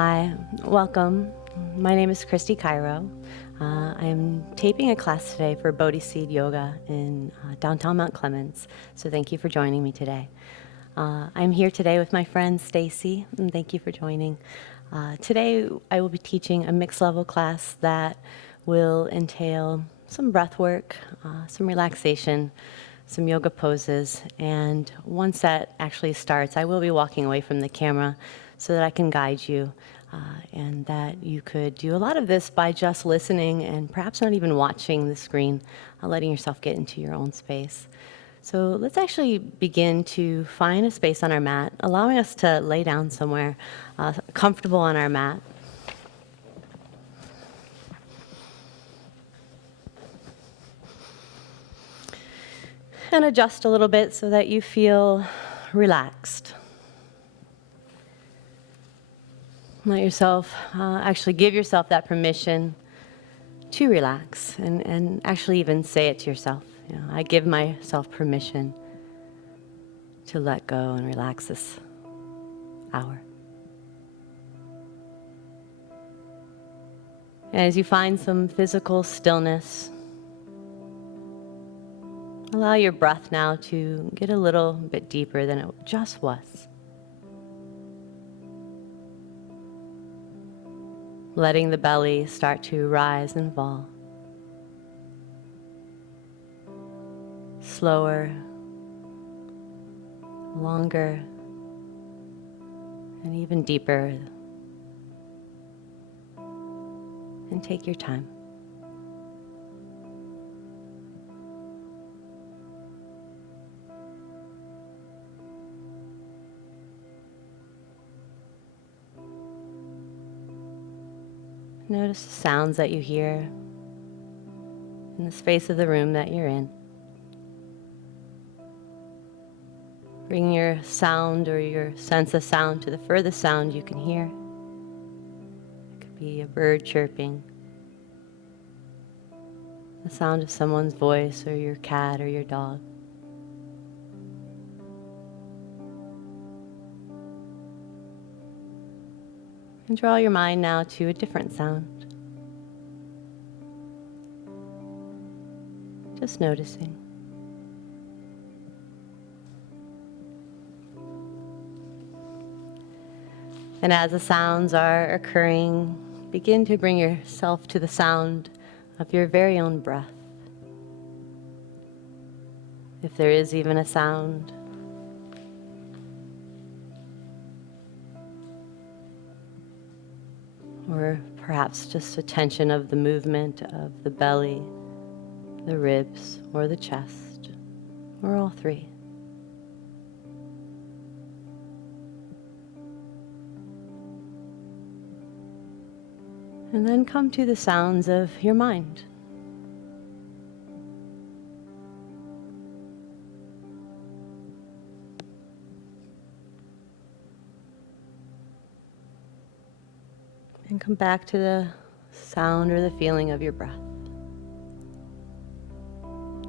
Hi, welcome. My name is Christie Cairo. I'm taping a class today for Bodhi Seed Yoga in downtown Mount Clemens, so thank you for joining me today. I'm here today with my friend Stacy, and thank you for joining. Today I will be teaching a mixed level class that will entail some breath work, some relaxation, some yoga poses, and once that actually starts, I will be walking away from the camera so that I can guide you, and that you could do a lot of this by just listening and perhaps not even watching the screen, letting yourself get into your own space. So let's actually begin to find a space on our mat, allowing us to lay down somewhere comfortable on our mat. And adjust a little bit so that you feel relaxed. Let yourself, actually give yourself that permission to relax and actually even say it to yourself. You know, I give myself permission to let go and relax this hour. And as you find some physical stillness, allow your breath now to get a little bit deeper than it just was. Letting the belly start to rise and fall. Slower, longer, and even deeper. And take your time. Notice the sounds that you hear in the space of the room that you're in. Bring your sound or your sense of sound to the furthest sound you can hear. It could be a bird chirping, the sound of someone's voice, or your cat or your dog. And draw your mind now to a different sound. Just noticing. And as the sounds are occurring, begin to bring yourself to the sound of your very own breath. If there is even a sound. Or perhaps just a tension of the movement of the belly, the ribs, or the chest, or all three. And then come to the sounds of your mind. And come back to the sound or the feeling of your breath.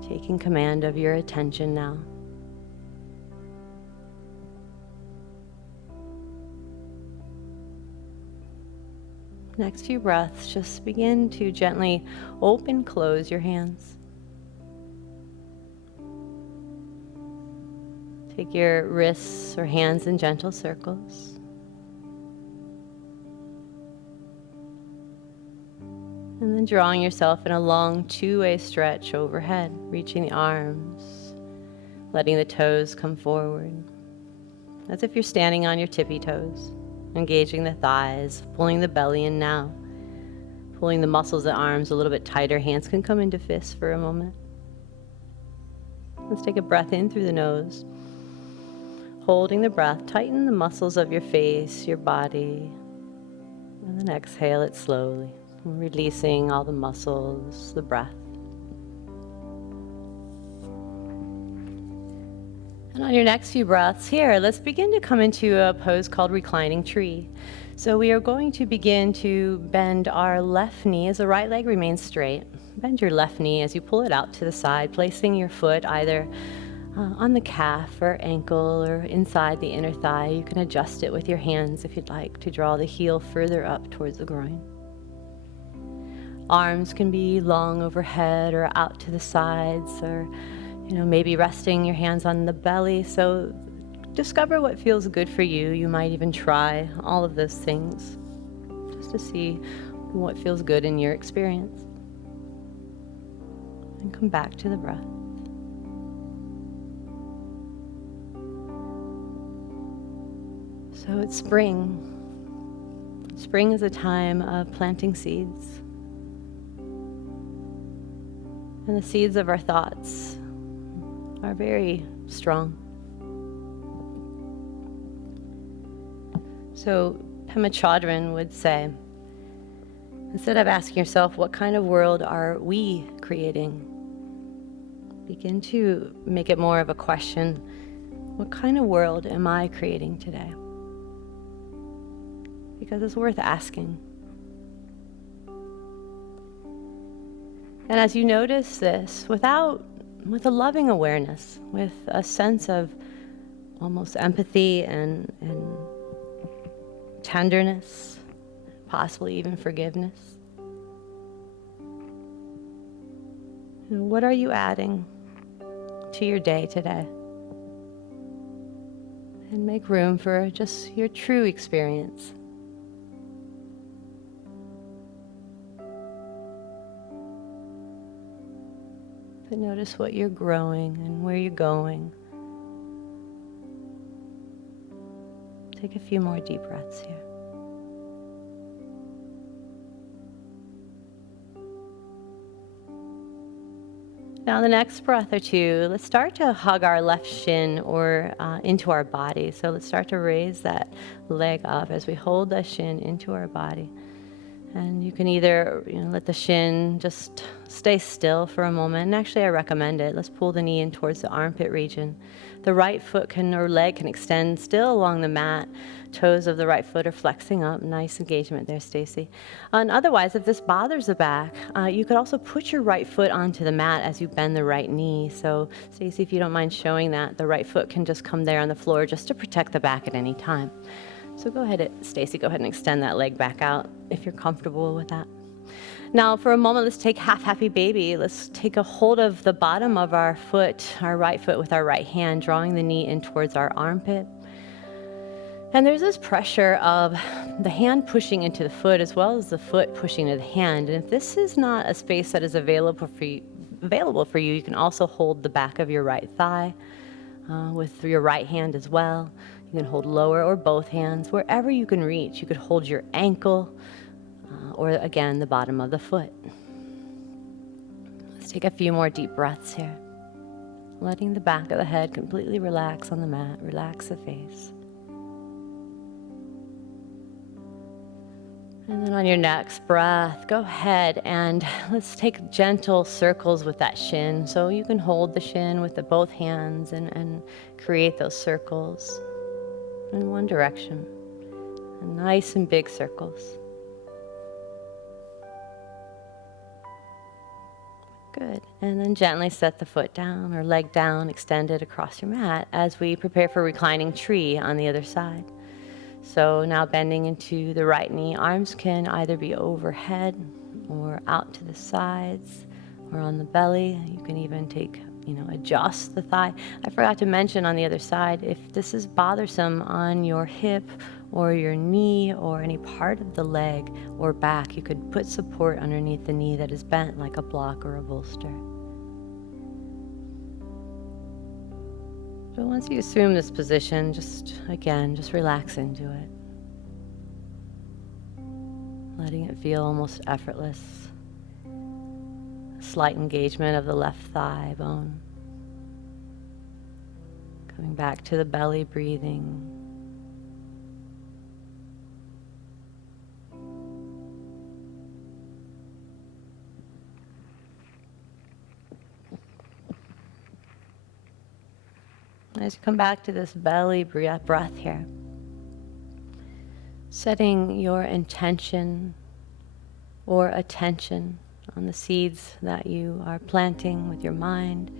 Taking command of your attention now. Next few breaths, just begin to gently open, close your hands. Take your wrists or hands in gentle circles. And then drawing yourself in a long two-way stretch overhead, reaching the arms, letting the toes come forward, as if you're standing on your tippy toes, engaging the thighs, pulling the belly in now, pulling the muscles of the arms a little bit tighter. Hands can come into fists for a moment. Let's take a breath in through the nose. Holding the breath, tighten the muscles of your face, your body, and then exhale it slowly. Releasing all the muscles, the breath. And on your next few breaths here, let's begin to come into a pose called Reclining Tree. So we are going to begin to bend our left knee as the right leg remains straight. Bend your left knee as you pull it out to the side, placing your foot either on the calf or ankle or inside the inner thigh. You can adjust it with your hands if you'd like to draw the heel further up towards the groin. Arms can be long overhead or out to the sides, or maybe resting your hands on the belly. So discover what feels good for you. You might even try all of those things just to see what feels good in your experience. And come back to the breath. So it's spring. Spring is a time of planting seeds. And the seeds of our thoughts are very strong. So Pema Chodron would say, instead of asking yourself, what kind of world are we creating? Begin to make it more of a question. What kind of world am I creating today? Because it's worth asking. And as you notice this, with a loving awareness, with a sense of almost empathy and tenderness, possibly even forgiveness, what are you adding to your day today? And make room for just your true experience. But notice what you're growing and where you're going. Take a few more deep breaths here. Now the next breath or two, let's start to hug our left shin or into our body. So let's start to raise that leg up as we hold the shin into our body. And you can either let the shin just stay still for a moment. And actually, I recommend it. Let's pull the knee in towards the armpit region. The right foot or leg can extend still along the mat. Toes of the right foot are flexing up. Nice engagement there, Stacy. And otherwise, if this bothers the back, you could also put your right foot onto the mat as you bend the right knee. So, Stacy, if you don't mind showing that, the right foot can just come there on the floor just to protect the back at any time. So go ahead, Stacy, go ahead and extend that leg back out if you're comfortable with that. Now for a moment, let's take half happy baby. Let's take a hold of the bottom of our foot, our right foot with our right hand, drawing the knee in towards our armpit. And there's this pressure of the hand pushing into the foot as well as the foot pushing into the hand. And if this is not a space that is available for you, you can also hold the back of your right thigh with your right hand as well. You can hold lower or both hands, wherever you can reach. You could hold your ankle or, again, the bottom of the foot. Let's take a few more deep breaths here. Letting the back of the head completely relax on the mat. Relax the face. And then on your next breath, go ahead and let's take gentle circles with that shin. So you can hold the shin with both hands and create those circles in one direction, and nice and big circles. Good. And then gently set the foot down or leg down, extend it across your mat as we prepare for reclining tree on the other side. So now bending into the right knee, arms can either be overhead or out to the sides or on the belly. You can even adjust the thigh. I forgot to mention on the other side, if this is bothersome on your hip or your knee or any part of the leg or back, you could put support underneath the knee that is bent like a block or a bolster. But once you assume this position, just relax into it. Letting it feel almost effortless. A slight engagement of the left thigh bone. Coming back to the belly, breathing. As you come back to this belly breath here, setting your intention or attention on the seeds that you are planting with your mind,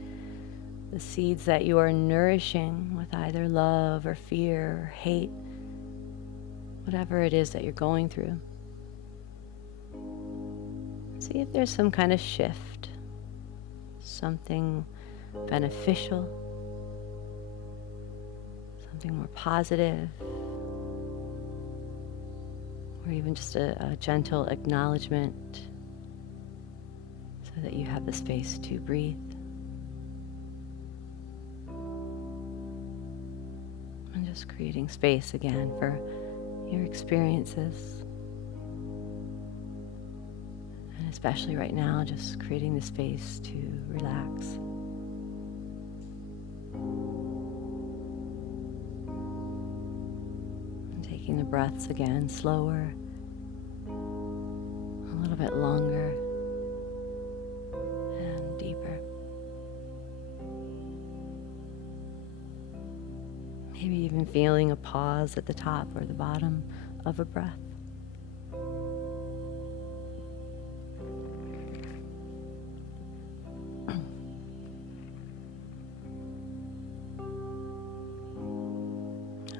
the seeds that you are nourishing with either love or fear or hate, whatever it is that you're going through. See if there's some kind of shift, something beneficial, something more positive, or even just a gentle acknowledgement so that you have the space to breathe. And just creating space again for your experiences. And especially right now, just creating the space to relax. And taking the breaths again, slower, a little bit longer, and deeper. Maybe even feeling a pause at the top or the bottom of a breath.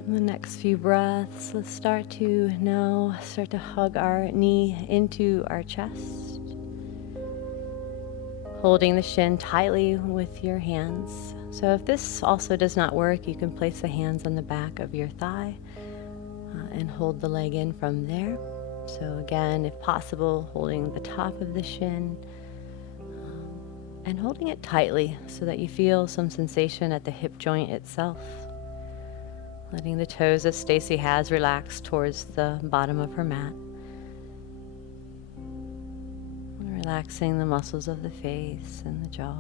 And the next few breaths, let's start to hug our knee into our chest, holding the shin tightly with your hands. So if this also does not work, you can place the hands on the back of your thigh and hold the leg in from there. So again, if possible, holding the top of the shin and holding it tightly so that you feel some sensation at the hip joint itself. Letting the toes that Stacy has relax towards the bottom of her mat. Relaxing the muscles of the face and the jaw.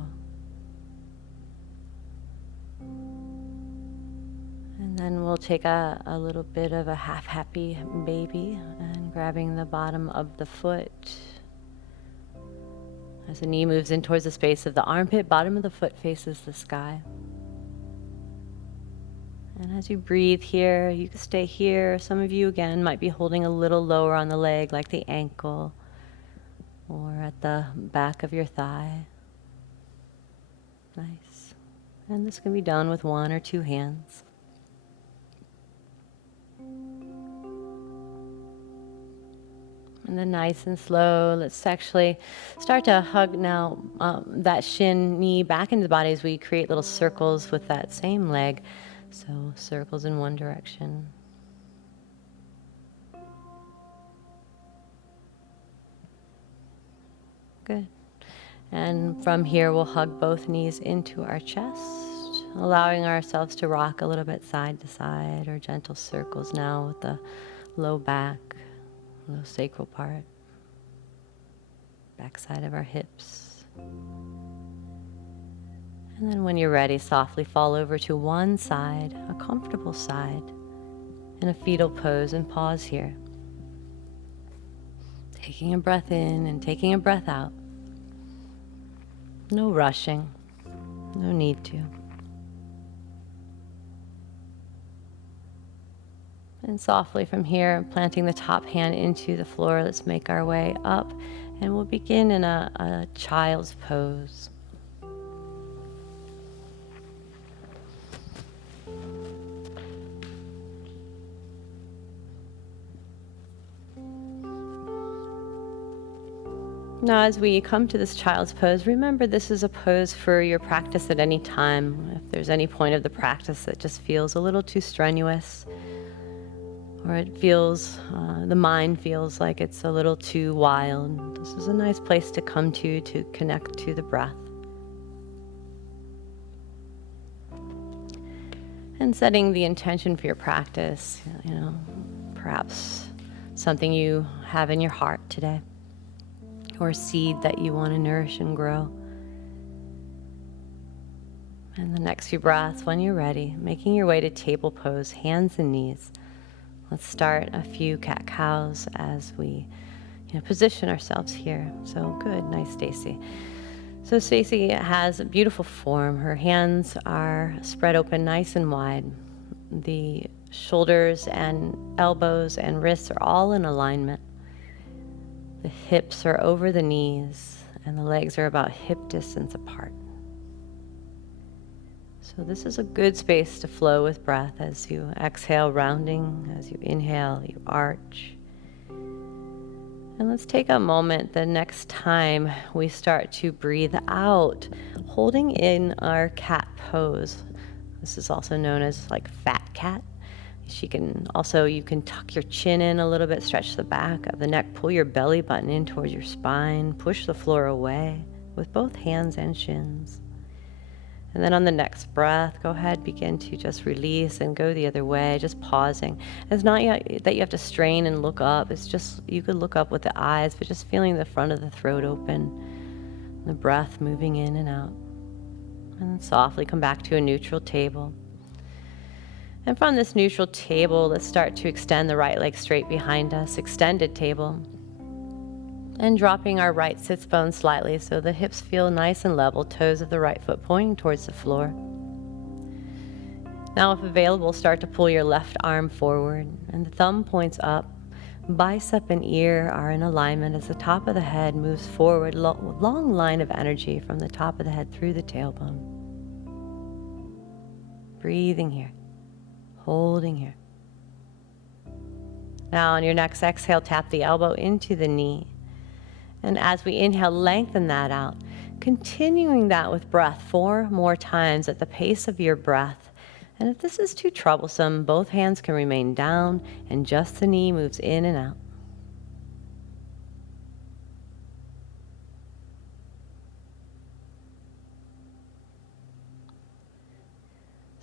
And then we'll take a little bit of a half-happy baby and grabbing the bottom of the foot. As the knee moves in towards the space of the armpit, bottom of the foot faces the sky. And as you breathe here, you can stay here. Some of you, again, might be holding a little lower on the leg, like the ankle or at the back of your thigh. Nice. And this can be done with one or two hands. And then nice and slow, let's actually start to hug now that shin, knee back into the body as we create little circles with that same leg. So circles in one direction. Good. And from here, we'll hug both knees into our chest, allowing ourselves to rock a little bit side to side, or gentle circles now with the low back, low sacral part, back side of our hips. And then when you're ready, softly fall over to one side, a comfortable side, in a fetal pose, and pause here. Taking a breath in and taking a breath out. No rushing, no need to. And softly from here, planting the top hand into the floor, let's make our way up, and we'll begin in a child's pose. Now, as we come to this child's pose, remember this is a pose for your practice at any time. If there's any point of the practice that just feels a little too strenuous, or it feels, the mind feels like it's a little too wild, this is a nice place to come to connect to the breath. And setting the intention for your practice, perhaps something you have in your heart today, or a seed that you want to nourish and grow. And the next few breaths, when you're ready, making your way to table pose, hands and knees. Let's start a few cat-cows as we position ourselves here. So good, nice, Stacy. So Stacy has a beautiful form. Her hands are spread open nice and wide. The shoulders and elbows and wrists are all in alignment. The hips are over the knees, and the legs are about hip distance apart. So this is a good space to flow with breath as you exhale, rounding. As you inhale, you arch. And let's take a moment the next time we start to breathe out, holding in our cat pose. This is also known as like fat cat. You can tuck your chin in a little bit, stretch the back of the neck, pull your belly button in towards your spine, push the floor away with both hands and shins. And then on the next breath, go ahead, begin to just release and go the other way, just pausing. It's not yet that you have to strain and look up. It's just, you could look up with the eyes, but just feeling the front of the throat open, the breath moving in and out. And then softly come back to a neutral table. And from this neutral table, let's start to extend the right leg straight behind us, extended table. And dropping our right sits bone slightly so the hips feel nice and level, toes of the right foot pointing towards the floor. Now, if available, start to pull your left arm forward and the thumb points up. Bicep and ear are in alignment as the top of the head moves forward, long line of energy from the top of the head through the tailbone. Breathing here, holding here. Now on your next exhale, tap the elbow into the knee. And as we inhale, lengthen that out, continuing that with breath 4 more times at the pace of your breath. And if this is too troublesome, both hands can remain down and just the knee moves in and out.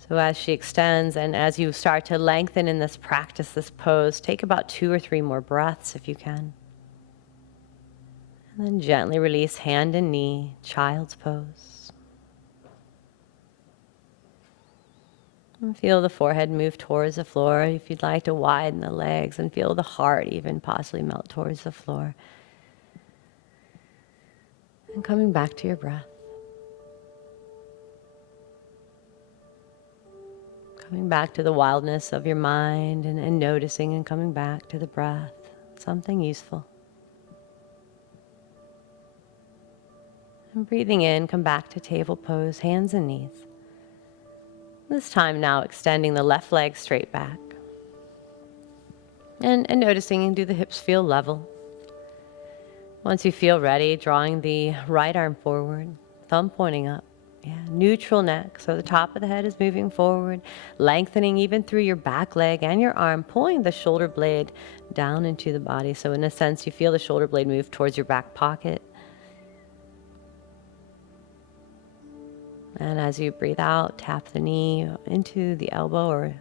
So as she extends and as you start to lengthen in this practice, this pose, take about 2 or 3 more breaths if you can. And then gently release hand and knee, child's pose. And feel the forehead move towards the floor. If you'd like to widen the legs and feel the heart even possibly melt towards the floor. And coming back to your breath. Coming back to the wildness of your mind and noticing and coming back to the breath. Something useful. And breathing in, come back to table pose, hands and knees. This time now extending the left leg straight back. And noticing, do the hips feel level? Once you feel ready, drawing the right arm forward, thumb pointing up. Yeah, neutral neck, so the top of the head is moving forward, lengthening even through your back leg and your arm, pulling the shoulder blade down into the body. So in a sense, you feel the shoulder blade move towards your back pocket. And as you breathe out, tap the knee into the elbow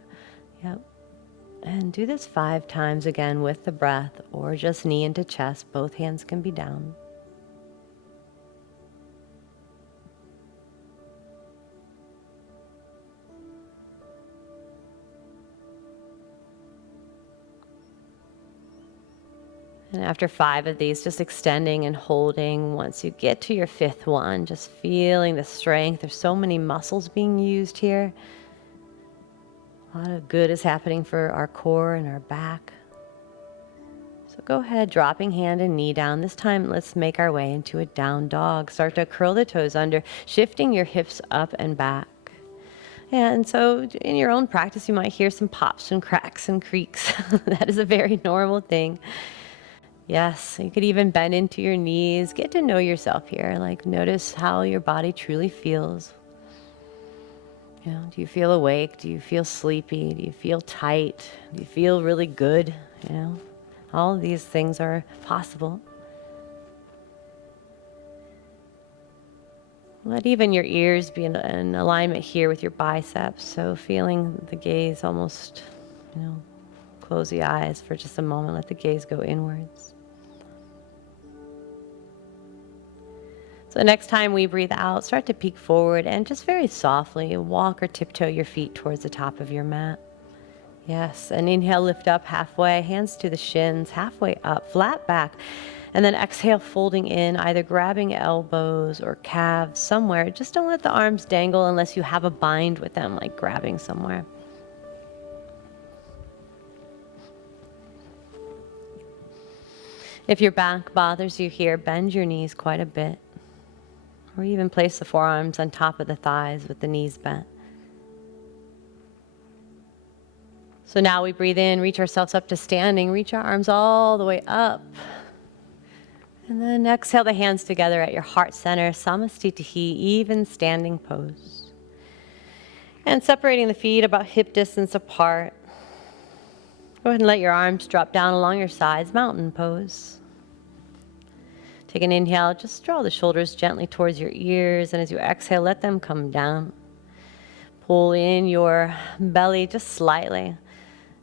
and do this 5 times again with the breath or just knee into chest. Both hands can be down. And after 5 of these, just extending and holding. Once you get to your 5th one, just feeling the strength. There's so many muscles being used here. A lot of good is happening for our core and our back. So go ahead, dropping hand and knee down. This time, let's make our way into a down dog. Start to curl the toes under, shifting your hips up and back. And so in your own practice, you might hear some pops and cracks and creaks. That is a very normal thing. Yes, you could even bend into your knees. Get to know yourself here. Like, notice how your body truly feels. You know, do you feel awake? Do you feel sleepy? Do you feel tight? Do you feel really good? You know, all of these things are possible. Let even your ears be in alignment here with your biceps. So feeling the gaze almost, close the eyes for just a moment. Let the gaze go inwards. So the next time we breathe out, start to peek forward and just very softly walk or tiptoe your feet towards the top of your mat. Yes, and inhale, lift up halfway, hands to the shins, halfway up, flat back. And then exhale, folding in, either grabbing elbows or calves somewhere. Just don't let the arms dangle unless you have a bind with them, like grabbing somewhere. If your back bothers you here, bend your knees quite a bit. Or even place the forearms on top of the thighs with the knees bent. So now we breathe in, reach ourselves up to standing, reach our arms all the way up. And then exhale the hands together at your heart center, Samastitihi, even standing pose. And separating the feet about hip distance apart. Go ahead and let your arms drop down along your sides, mountain pose. Take an inhale, just draw the shoulders gently towards your ears, and as you exhale, let them come down. Pull in your belly just slightly,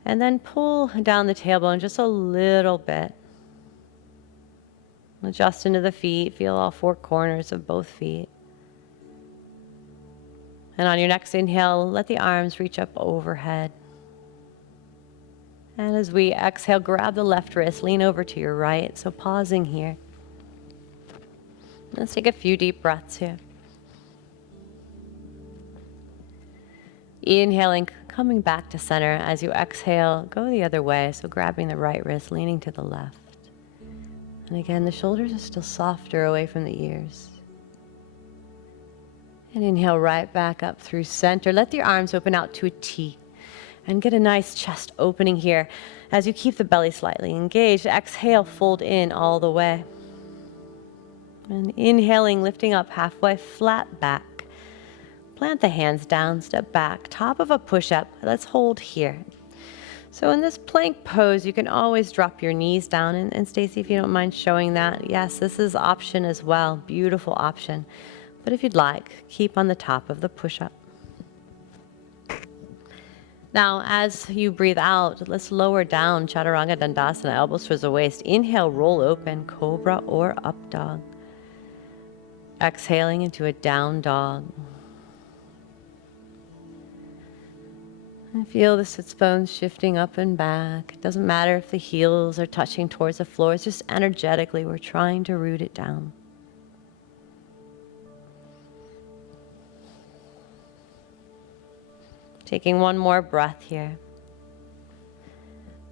and then pull down the tailbone just a little bit. Adjust into the feet, feel all four corners of both feet. And on your next inhale, let the arms reach up overhead. And as we exhale, grab the left wrist, lean over to your right. So pausing here. Let's take a few deep breaths here. Inhaling, coming back to center. As you exhale, go the other way. So grabbing the right wrist, leaning to the left. And again, the shoulders are still softer away from the ears. And inhale right back up through center. Let the arms open out to a T. And get a nice chest opening here. As you keep the belly slightly engaged, exhale, fold in all the way. And inhaling, lifting up halfway, flat back. Plant the hands down, step back, top of a push-up. Let's hold here. So in this plank pose, you can always drop your knees down. And Stacy, if you don't mind showing that, yes, this is option as well. Beautiful option. But if you'd like, keep on the top of the push-up. Now, as you breathe out, let's lower down, Chaturanga Dandasana, elbows towards the waist. Inhale, roll open, cobra or up dog. Exhaling into a down dog. And feel the sits bones shifting up and back. It doesn't matter if the heels are touching towards the floor. It's just energetically we're trying to root it down. Taking one more breath here.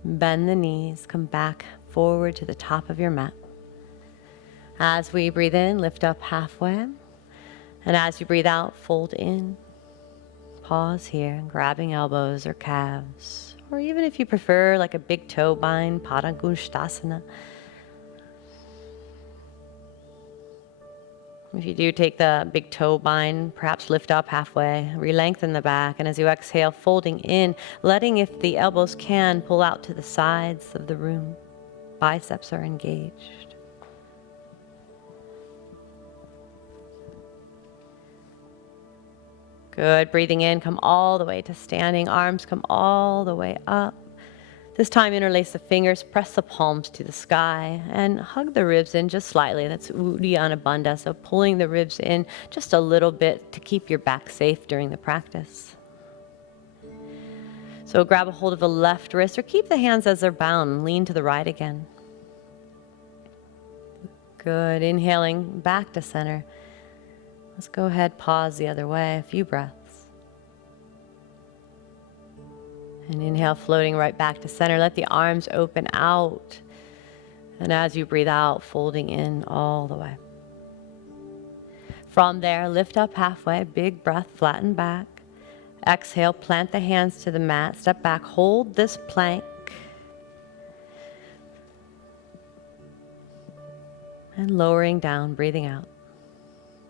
Bend the knees, come back forward to the top of your mat. As we breathe in, lift up halfway. And as you breathe out, fold in. Pause here, grabbing elbows or calves. Or even if you prefer, like a big toe bind, Padangusthasana. If you do take the big toe bind, perhaps lift up halfway, re-lengthen the back, and as you exhale, folding in, letting, if the elbows can, pull out to the sides of the room. Biceps are engaged. Good. Breathing in, come all the way to standing. Arms come all the way up. This time, interlace the fingers, press the palms to the sky, and hug the ribs in just slightly. That's Uddiyana Bandha, so pulling the ribs in just a little bit to keep your back safe during the practice. So grab a hold of the left wrist, or keep the hands as they're bound. Lean to the right again. Good. Inhaling back to center. Let's go ahead, pause the other way, a few breaths. And inhale, floating right back to center. Let the arms open out. And as you breathe out, folding in all the way. From there, lift up halfway, big breath, flatten back. Exhale, plant the hands to the mat, step back, hold this plank. And lowering down, breathing out.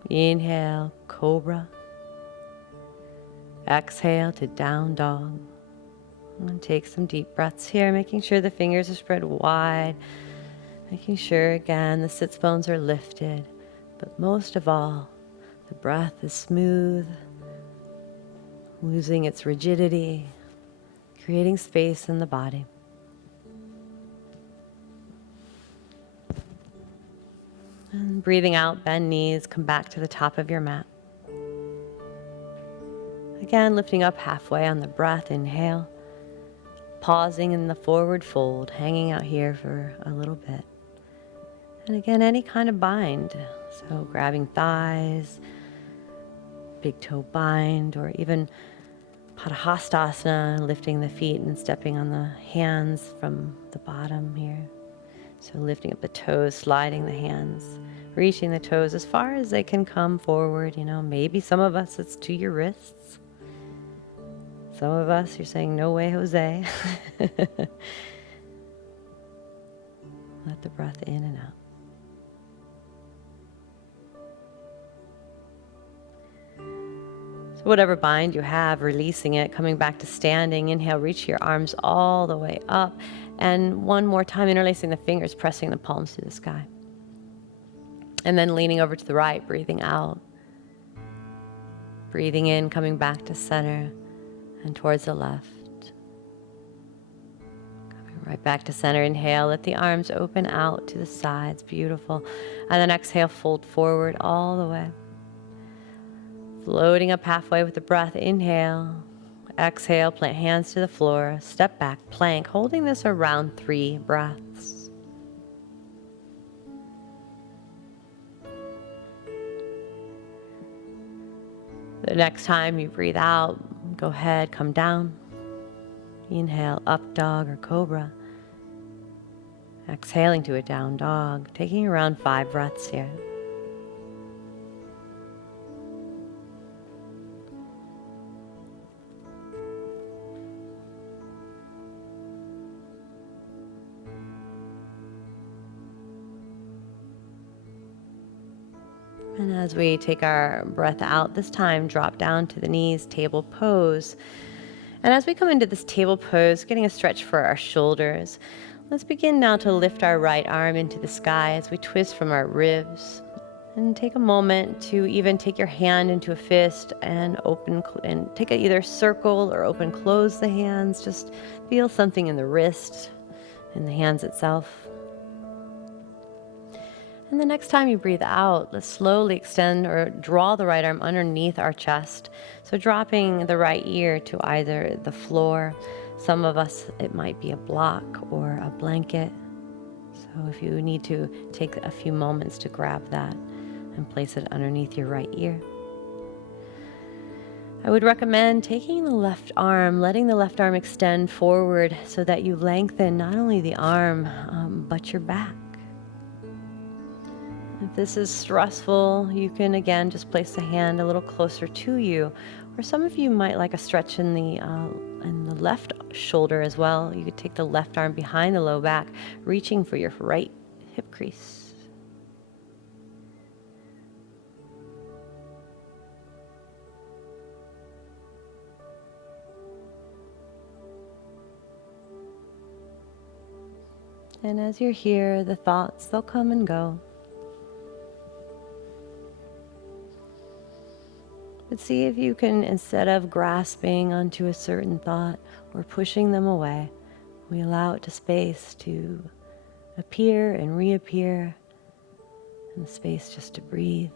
Inhale, cobra. Exhale to down dog. And take some deep breaths here, making sure the fingers are spread wide. Making sure, again, the sits bones are lifted. But most of all, the breath is smooth, losing its rigidity, creating space in the body. And breathing out, bend knees, come back to the top of your mat. Again, lifting up halfway on the breath, inhale. Pausing in the forward fold, hanging out here for a little bit. And again, any kind of bind. So grabbing thighs, big toe bind, or even Padahastasana, lifting the feet and stepping on the hands from the bottom here. So lifting up the toes, sliding the hands, reaching the toes as far as they can come forward. You know, maybe some of us it's to your wrists. Some of us, you're saying, no way, Jose. Let the breath in and out. So whatever bind you have, releasing it, coming back to standing. Inhale, reach your arms all the way up. And one more time, interlacing the fingers, pressing the palms to the sky. And then leaning over to the right, breathing out. Breathing in, coming back to center and towards the left. Coming right back to center. Inhale, let the arms open out to the sides. Beautiful. And then exhale, fold forward all the way. Floating up halfway with the breath. Inhale. Exhale, plant hands to the floor. Step back, plank, holding this around 3 breaths. The next time you breathe out, go ahead, come down. Inhale, up dog or cobra. Exhaling to a down dog, taking around 5 breaths here. And as we take our breath out, this time drop down to the knees, table pose. And as we come into this table pose, getting a stretch for our shoulders, let's begin now to lift our right arm into the sky as we twist from our ribs. And take a moment to even take your hand into a fist and open and take it either circle or open, close the hands. Just feel something in the wrist, in the hands itself. And the next time you breathe out, let's slowly extend or draw the right arm underneath our chest. So dropping the right ear to either the floor. Some of us, it might be a block or a blanket. So if you need to take a few moments to grab that and place it underneath your right ear. I would recommend taking the left arm, letting the left arm extend forward so that you lengthen not only the arm, but your back. If this is stressful, you can again just place the hand a little closer to you. Or some of you might like a stretch in the left shoulder as well. You could take the left arm behind the low back, reaching for your right hip crease. And as you're here, the thoughts, they'll come and go. But see if you can, instead of grasping onto a certain thought or pushing them away, we allow it to space to appear and reappear, and the space just to breathe.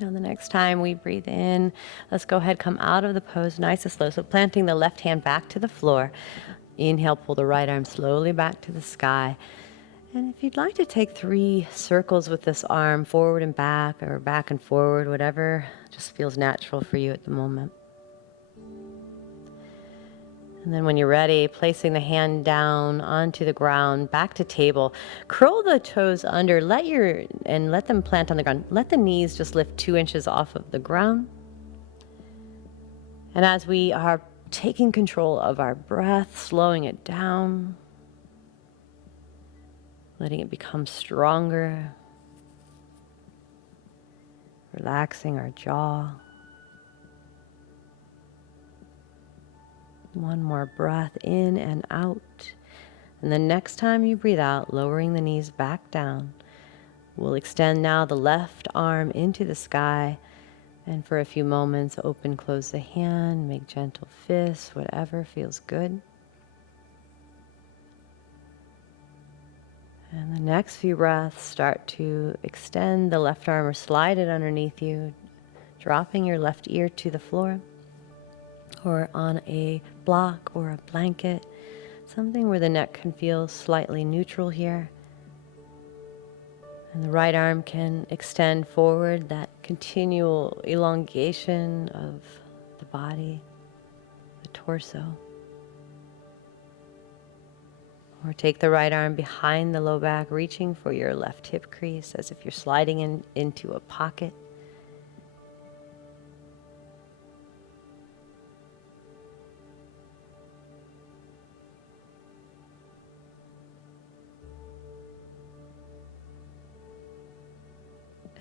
Now the next time we breathe in, let's go ahead, come out of the pose nice and slow. So planting the left hand back to the floor. Inhale, pull the right arm slowly back to the sky. And if you'd like to take 3 circles with this arm, forward and back, or back and forward, whatever just feels natural for you at the moment. And then when you're ready, placing the hand down onto the ground, back to table. Curl the toes under, and let them plant on the ground. Let the knees just lift 2 inches off of the ground. And as we are taking control of our breath, slowing it down, letting it become stronger, relaxing our jaw. One more breath in and out. And the next time you breathe out, lowering the knees back down. We'll extend now the left arm into the sky. And for a few moments, open, close the hand, make gentle fists, whatever feels good. And the next few breaths, start to extend the left arm or slide it underneath you, dropping your left ear to the floor or on a block or a blanket. Something where the neck can feel slightly neutral here. And the right arm can extend forward, that continual elongation of the body, the torso. Or take the right arm behind the low back, reaching for your left hip crease as if you're sliding into a pocket.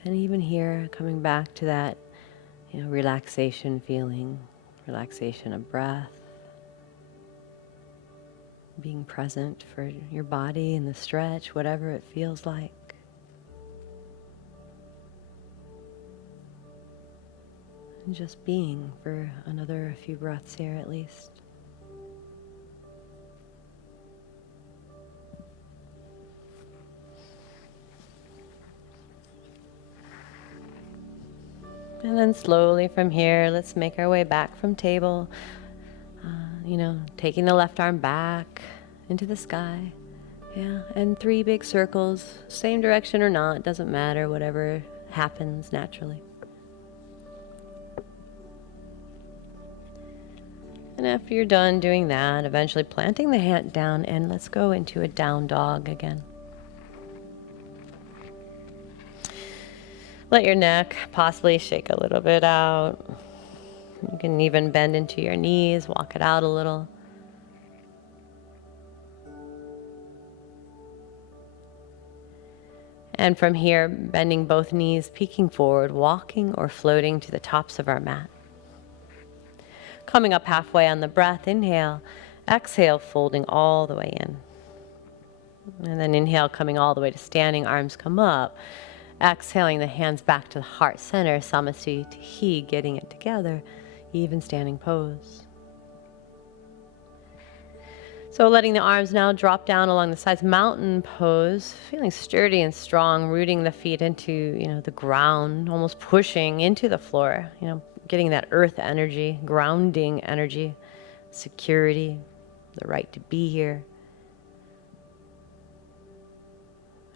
And even here, coming back to that, relaxation feeling, relaxation of breath. Being present for your body and the stretch, whatever it feels like. And just being for another few breaths here at least. And then slowly from here, let's make our way back from table. Taking the left arm back into the sky. Yeah, and 3 big circles, same direction or not, doesn't matter, whatever happens naturally. And after you're done doing that, eventually planting the hand down, and let's go into a down dog again. Let your neck possibly shake a little bit out. You can even bend into your knees, walk it out a little. And from here, bending both knees, peeking forward, walking or floating to the tops of our mat. Coming up halfway on the breath, inhale, exhale, folding all the way in. And then inhale, coming all the way to standing, arms come up. Exhaling the hands back to the heart center, Samasthiti, getting it together, even standing pose. So letting the arms now drop down along the sides, mountain pose, feeling sturdy and strong, rooting the feet into, the ground, almost pushing into the floor, getting that earth energy, grounding energy, security, the right to be here.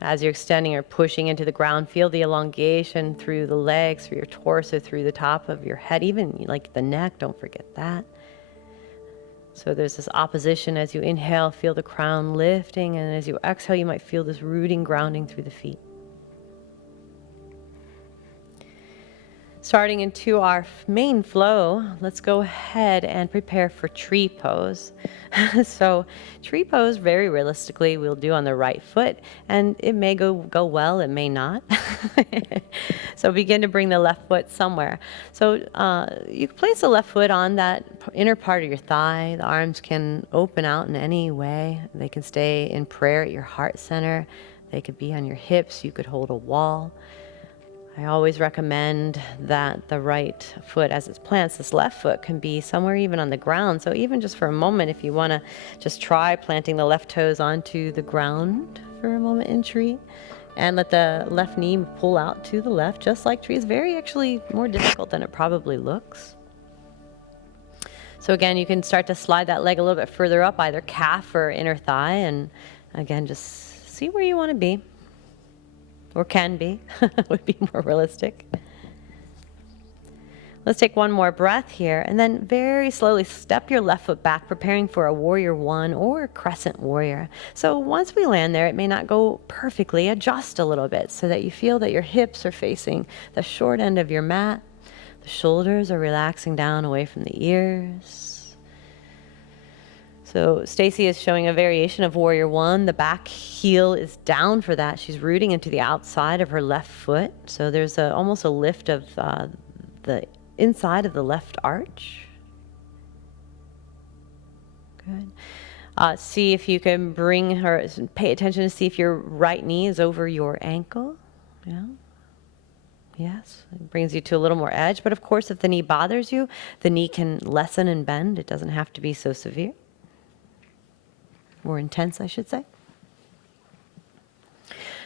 As you're extending or pushing into the ground, feel the elongation through the legs, through your torso, through the top of your head, even like the neck, don't forget that. So there's this opposition as you inhale, feel the crown lifting, and as you exhale, you might feel this rooting, grounding through the feet. Starting into our main flow, let's go ahead and prepare for tree pose. So tree pose, very realistically, we'll do on the right foot, and it may go well, it may not. So begin to bring the left foot somewhere. So you can place the left foot on that inner part of your thigh. The arms can open out in any way. They can stay in prayer at your heart center. They could be on your hips. You could hold a wall. I always recommend that the right foot, as it plants, this left foot can be somewhere even on the ground. So even just for a moment, if you want to just try planting the left toes onto the ground for a moment in tree, and let the left knee pull out to the left, just like tree. Is very actually more difficult than it probably looks. So again, you can start to slide that leg a little bit further up, either calf or inner thigh, and again, just see where you want to be. Or can be, would be more realistic. Let's take one more breath here, and then very slowly step your left foot back, preparing for a warrior one or crescent warrior. So once we land there, it may not go perfectly. Adjust a little bit so that you feel that your hips are facing the short end of your mat. The shoulders are relaxing down away from the ears. So Stacy is showing a variation of warrior one. The back heel is down for that. She's rooting into the outside of her left foot. So there's almost a lift of the inside of the left arch. Good. See if you can bring her, pay attention to see if your right knee is over your ankle. Yeah. Yes, it brings you to a little more edge. But of course, if the knee bothers you, the knee can lessen and bend. It doesn't have to be so severe. More intense, I should say.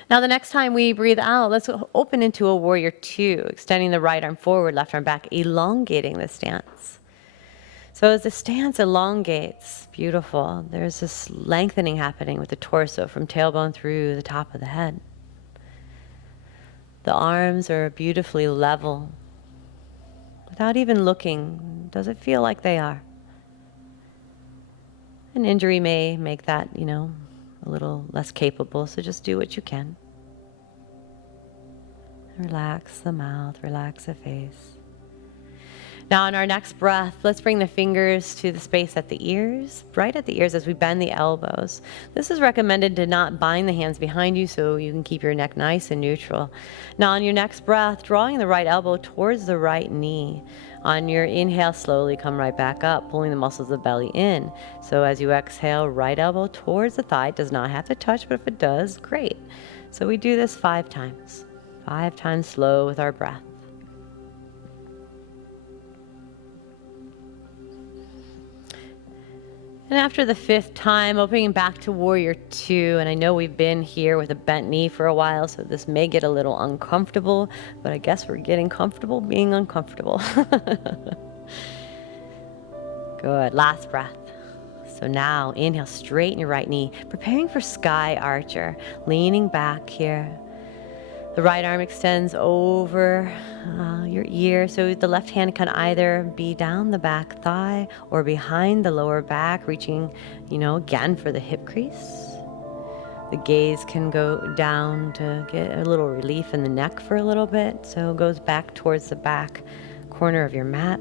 Now, the next time we breathe out, let's open into a warrior two, extending the right arm forward, left arm back, elongating the stance. So as the stance elongates, beautiful, there's this lengthening happening with the torso from tailbone through the top of the head. The arms are beautifully level. Without even looking, does it feel like they are? An injury may make that, a little less capable, so just do what you can. Relax the mouth, relax the face. Now on our next breath, let's bring the fingers to the space at the ears, right at the ears as we bend the elbows. This is recommended to not bind the hands behind you so you can keep your neck nice and neutral. Now on your next breath, drawing the right elbow towards the right knee. On your inhale, slowly come right back up, pulling the muscles of the belly in. So as you exhale, right elbow towards the thigh. It does not have to touch, but if it does, great. So we do this 5 times. 5 times slow with our breath. And after the 5th time, opening back to Warrior 2, and I know we've been here with a bent knee for a while, so this may get a little uncomfortable, but I guess we're getting comfortable being uncomfortable. Good, last breath. So now, inhale, straighten your right knee, preparing for Sky Archer, leaning back here. The right arm extends over your ear, so the left hand can either be down the back thigh or behind the lower back, reaching, again for the hip crease. The gaze can go down to get a little relief in the neck for a little bit, so it goes back towards the back corner of your mat.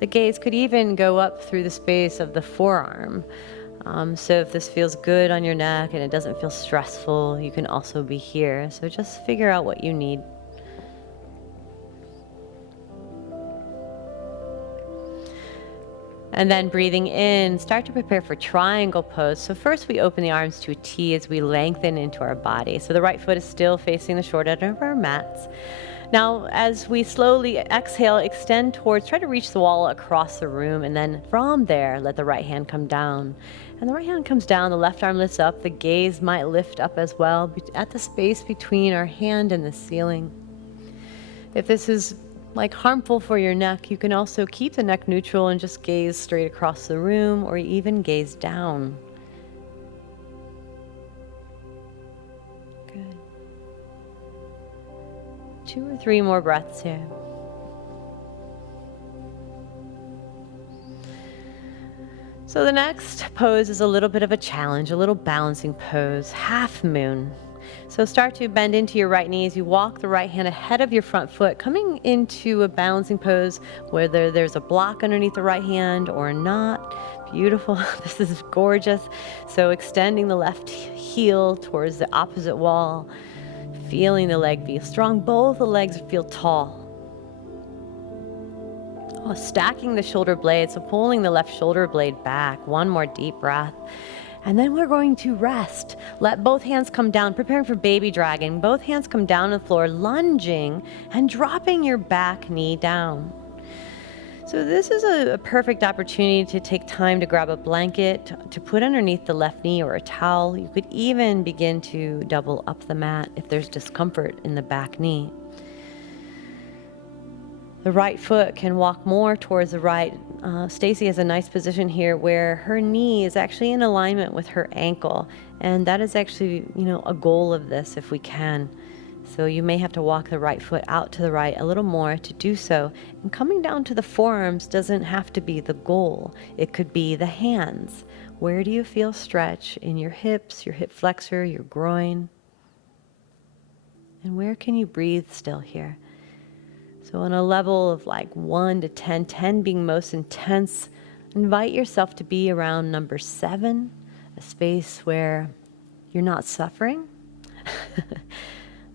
The gaze could even go up through the space of the forearm. So if this feels good on your neck and it doesn't feel stressful, you can also be here. So just figure out what you need. And then breathing in, start to prepare for triangle pose. So first we open the arms to a T as we lengthen into our body. So the right foot is still facing the short end of our mats. Now, as we slowly exhale, extend towards, try to reach the wall across the room, and then from there, let the right hand come down. And the right hand comes down, the left arm lifts up, the gaze might lift up as well, at the space between our hand and the ceiling. If this is harmful for your neck, you can also keep the neck neutral and just gaze straight across the room, or even gaze down. Good. 2 or 3 more breaths here. So the next pose is a little bit of a challenge, a little balancing pose, half moon. So start to bend into your right knee as you walk the right hand ahead of your front foot, coming into a balancing pose, whether there's a block underneath the right hand or not. Beautiful. This is gorgeous. So extending the left heel towards the opposite wall, feeling the leg be strong. Both the legs feel tall. Stacking the shoulder blades, so pulling the left shoulder blade back. 1 more deep breath. And then we're going to rest. Let both hands come down, preparing for baby dragon. Both hands come down on the floor, lunging and dropping your back knee down. So this is a perfect opportunity to take time to grab a blanket to put underneath the left knee or a towel. You could even begin to double up the mat if there's discomfort in the back knee. The right foot can walk more towards the right. Stacy has a nice position here where her knee is actually in alignment with her ankle. And that is actually, a goal of this if we can. So you may have to walk the right foot out to the right a little more to do so. And coming down to the forearms doesn't have to be the goal. It could be the hands. Where do you feel stretch in your hips, your hip flexor, your groin? And where can you breathe still here? So on a level of 1 to 10, 10 being most intense, invite yourself to be around number 7, a space where you're not suffering,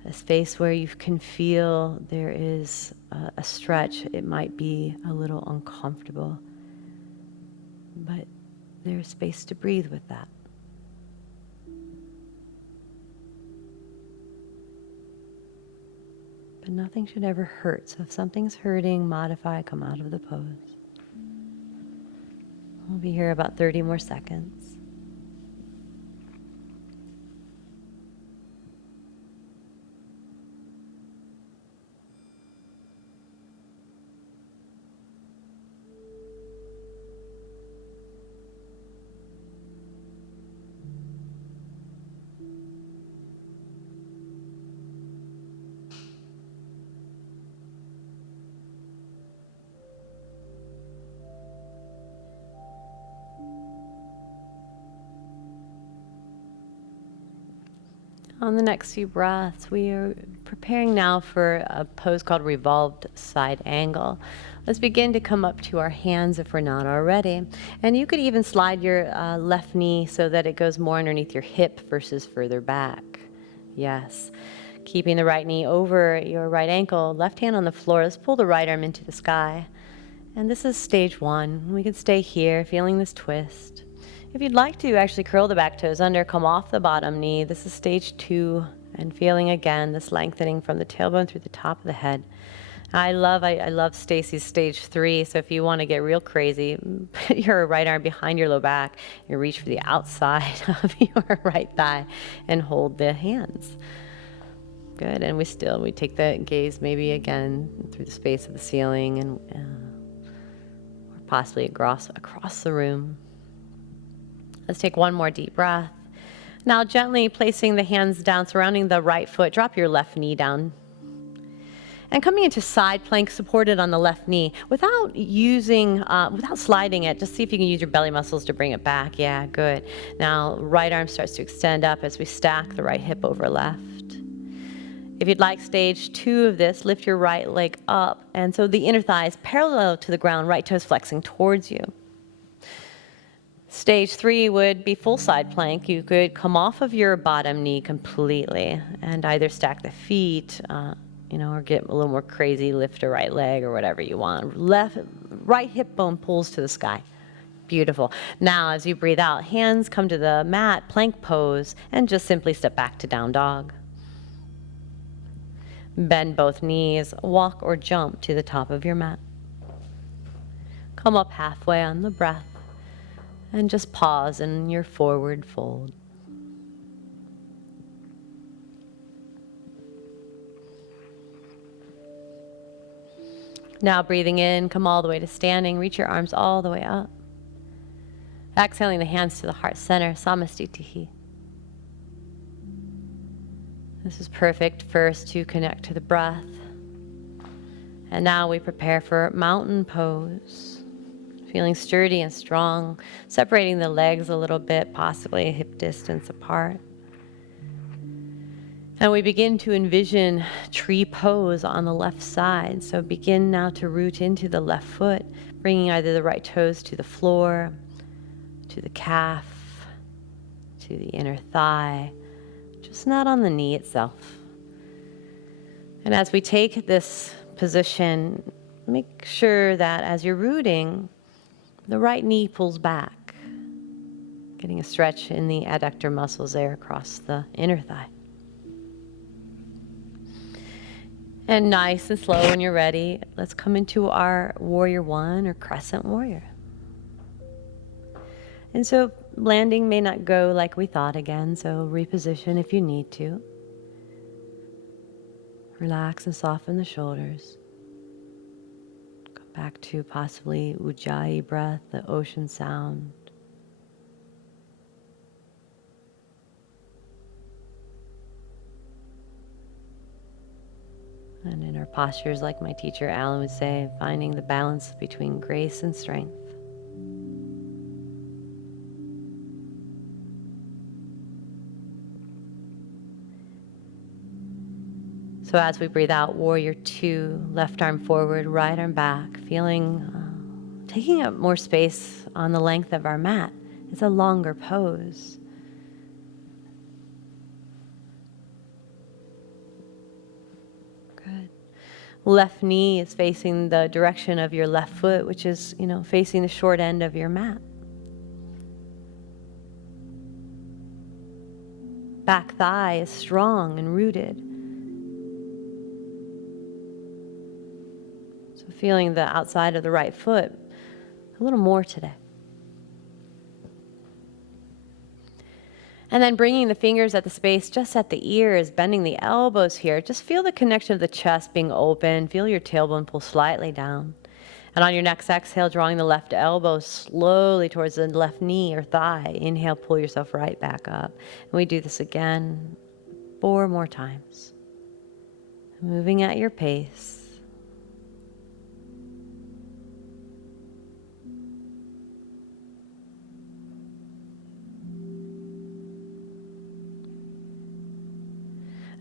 a space where you can feel there is a stretch. It might be a little uncomfortable, but there's space to breathe with that. But nothing should ever hurt. So if something's hurting, modify, come out of the pose. We'll be here about 30 more seconds. On the next few breaths, we are preparing now for a pose called revolved side angle. Let's begin to come up to our hands if we're not already. And you could even slide your left knee so that it goes more underneath your hip versus further back. Yes. Keeping the right knee over your right ankle, left hand on the floor. Let's pull the right arm into the sky. And this is stage one. We can stay here, feeling this twist. If you'd like to actually curl the back toes under, come off the bottom knee. This is stage two, and feeling again this lengthening from the tailbone through the top of the head. I love Stacy's stage three. So if you want to get real crazy, put your right arm behind your low back and reach for the outside of your right thigh and hold the hands. Good. And we take the gaze maybe again through the space of the ceiling and or possibly across the room. Let's take one more deep breath. Now gently placing the hands down, surrounding the right foot, drop your left knee down. And coming into side plank supported on the left knee without sliding it, just see if you can use your belly muscles to bring it back. Yeah, good. Now right arm starts to extend up as we stack the right hip over left. If you'd like stage two of this, lift your right leg up. And so the inner thigh is parallel to the ground, right toes flexing towards you. Stage three would be full side plank. You could come off of your bottom knee completely and either stack the feet, or get a little more crazy, lift a right leg or whatever you want. Right hip bone pulls to the sky. Beautiful. Now, as you breathe out, hands come to the mat, plank pose, and just simply step back to down dog. Bend both knees, walk or jump to the top of your mat. Come up halfway on the breath. And just pause in your forward fold. Now breathing in, come all the way to standing. Reach your arms all the way up. Exhaling the hands to the heart center, Samastitihi. This is perfect first to connect to the breath. And now we prepare for mountain pose. Feeling sturdy and strong, separating the legs a little bit, possibly a hip distance apart. And we begin to envision tree pose on the left side. So begin now to root into the left foot, bringing either the right toes to the floor, to the calf, to the inner thigh, just not on the knee itself. And as we take this position, make sure that as you're rooting, the right knee pulls back, getting a stretch in the adductor muscles there across the inner thigh. And nice and slow when you're ready, let's come into our warrior one or crescent warrior. And so landing may not go like we thought again, so reposition if you need to. Relax and soften the shoulders. Back to possibly Ujjayi breath, the ocean sound. And in our postures, like my teacher Alan would say, finding the balance between grace and strength. So as we breathe out, warrior two, left arm forward, right arm back, feeling, taking up more space on the length of our mat. It's a longer pose. Good. Left knee is facing the direction of your left foot, which is, facing the short end of your mat. Back thigh is strong and rooted. Feeling the outside of the right foot a little more today. And then bringing the fingers at the space just at the ears, bending the elbows here. Just feel the connection of the chest being open. Feel your tailbone pull slightly down. And on your next exhale, drawing the left elbow slowly towards the left knee or thigh. Inhale, pull yourself right back up. And we do this again 4 more times. Moving at your pace.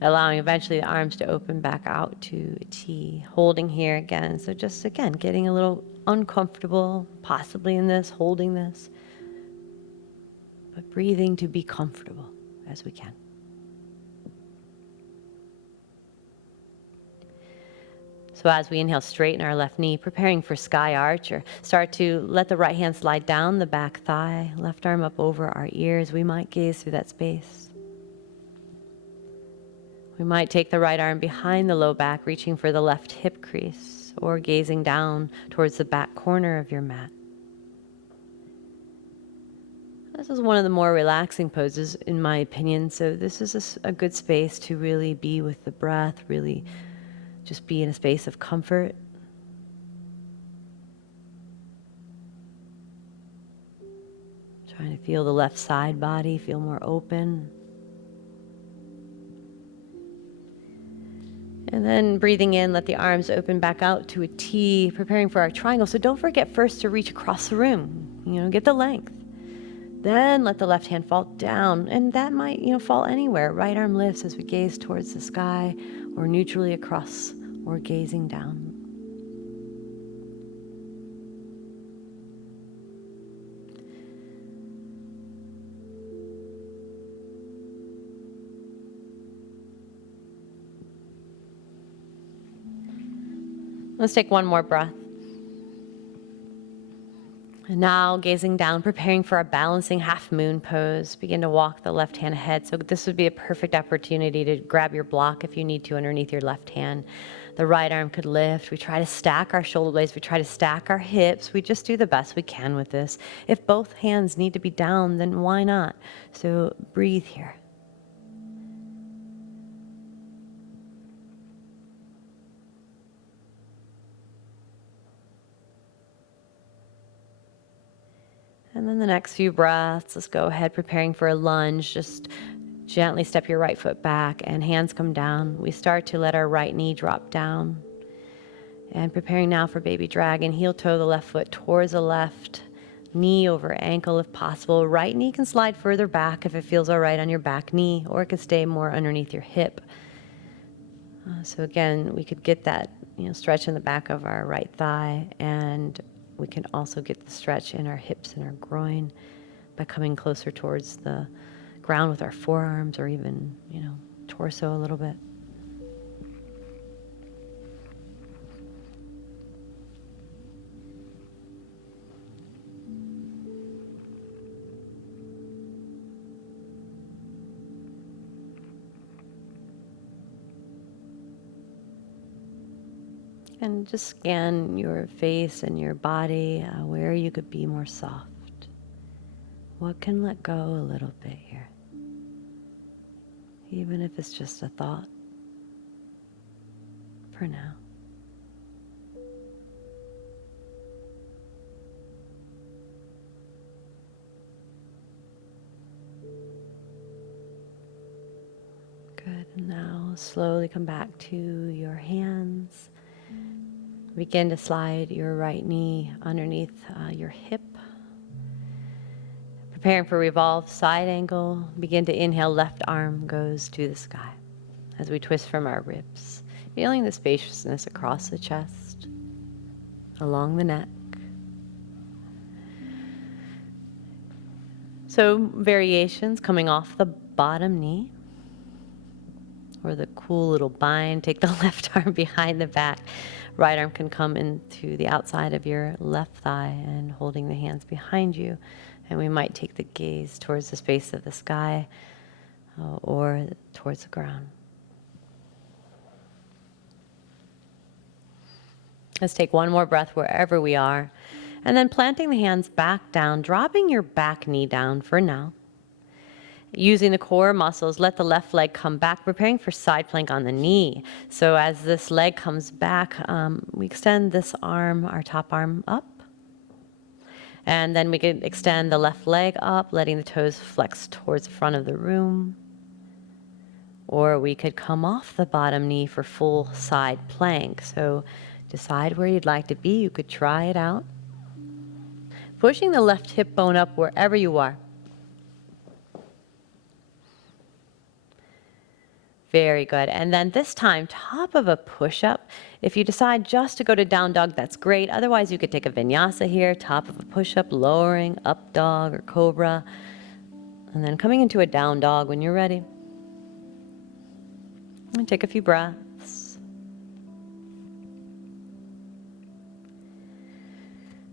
allowing eventually the arms to open back out to a T, holding here again. So just again, getting a little uncomfortable, possibly in this, holding this, but breathing to be comfortable as we can. So as we inhale, straighten our left knee, preparing for sky arch, or start to let the right hand slide down the back thigh, left arm up over our ears. We might gaze through that space. We might take the right arm behind the low back, reaching for the left hip crease, or gazing down towards the back corner of your mat. This is one of the more relaxing poses, in my opinion, so this is a good space to really be with the breath, really just be in a space of comfort. Trying to feel the left side body feel more open. And then breathing in, let the arms open back out to a T, preparing for our triangle. So don't forget first to reach across the room, get the length. Then let the left hand fall down, and that might, fall anywhere. Right arm lifts as we gaze towards the sky, or neutrally across, or gazing down. Let's take one more breath. And now gazing down, preparing for our balancing half moon pose. Begin to walk the left hand ahead. So this would be a perfect opportunity to grab your block if you need to underneath your left hand. The right arm could lift. We try to stack our shoulder blades. We try to stack our hips. We just do the best we can with this. If both hands need to be down, then why not? So breathe here. And then the next few breaths, let's go ahead, preparing for a lunge. Just gently step your right foot back and hands come down. We start to let our right knee drop down. And preparing now for baby dragon, heel toe the left foot towards the left, knee over ankle if possible. Right knee can slide further back if it feels all right on your back knee, or it can stay more underneath your hip. So again, we could get that stretch in the back of our right thigh, and we can also get the stretch in our hips and our groin by coming closer towards the ground with our forearms, or even, torso a little bit. And just scan your face and your body, where you could be more soft. What can let go a little bit here? Even if it's just a thought for now. Good. And now slowly come back to your hands. Begin to slide your right knee underneath your hip. Preparing for revolve side angle. Begin to inhale, left arm goes to the sky as we twist from our ribs. Feeling the spaciousness across the chest, along the neck. So variations coming off the bottom knee, or the cool little bind. Take the left arm behind the back. Right arm can come into the outside of your left thigh and holding the hands behind you. And we might take the gaze towards the space of the sky or towards the ground. Let's take one more breath wherever we are. And then planting the hands back down, dropping your back knee down for now. Using the core muscles, let the left leg come back, preparing for side plank on the knee. So as this leg comes back, we extend this arm, our top arm, up. And then we can extend the left leg up, letting the toes flex towards the front of the room. Or we could come off the bottom knee for full side plank. So decide where you'd like to be. You could try it out. Pushing the left hip bone up wherever you are. Very good. And then this time, top of a push-up. If you decide just to go to down dog, that's great. Otherwise, you could take a vinyasa here, top of a push-up, lowering, up dog or cobra. And then coming into a down dog when you're ready. And take a few breaths.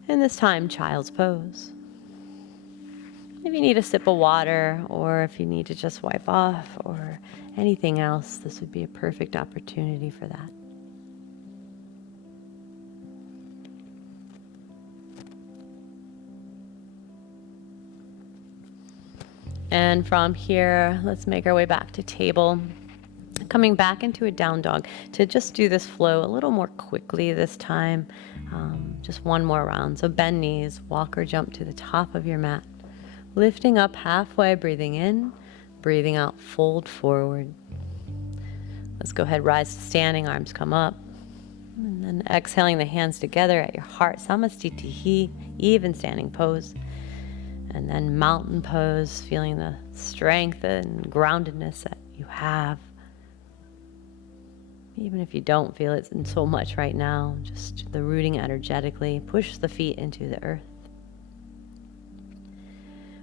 And this time, child's pose. If you need a sip of water, or if you need to just wipe off, or anything else, this would be a perfect opportunity for that. And from here, let's make our way back to table. Coming back into a down dog to just do this flow a little more quickly this time. Just one more round. So bend knees, walk or jump to the top of your mat. Lifting up halfway, breathing in, breathing out, fold forward. Let's go ahead, rise to standing, arms come up. And then exhaling the hands together at your heart, Samastitihi, even standing pose. And then mountain pose, feeling the strength and groundedness that you have. Even if you don't feel it in so much right now, just the rooting energetically, push the feet into the earth.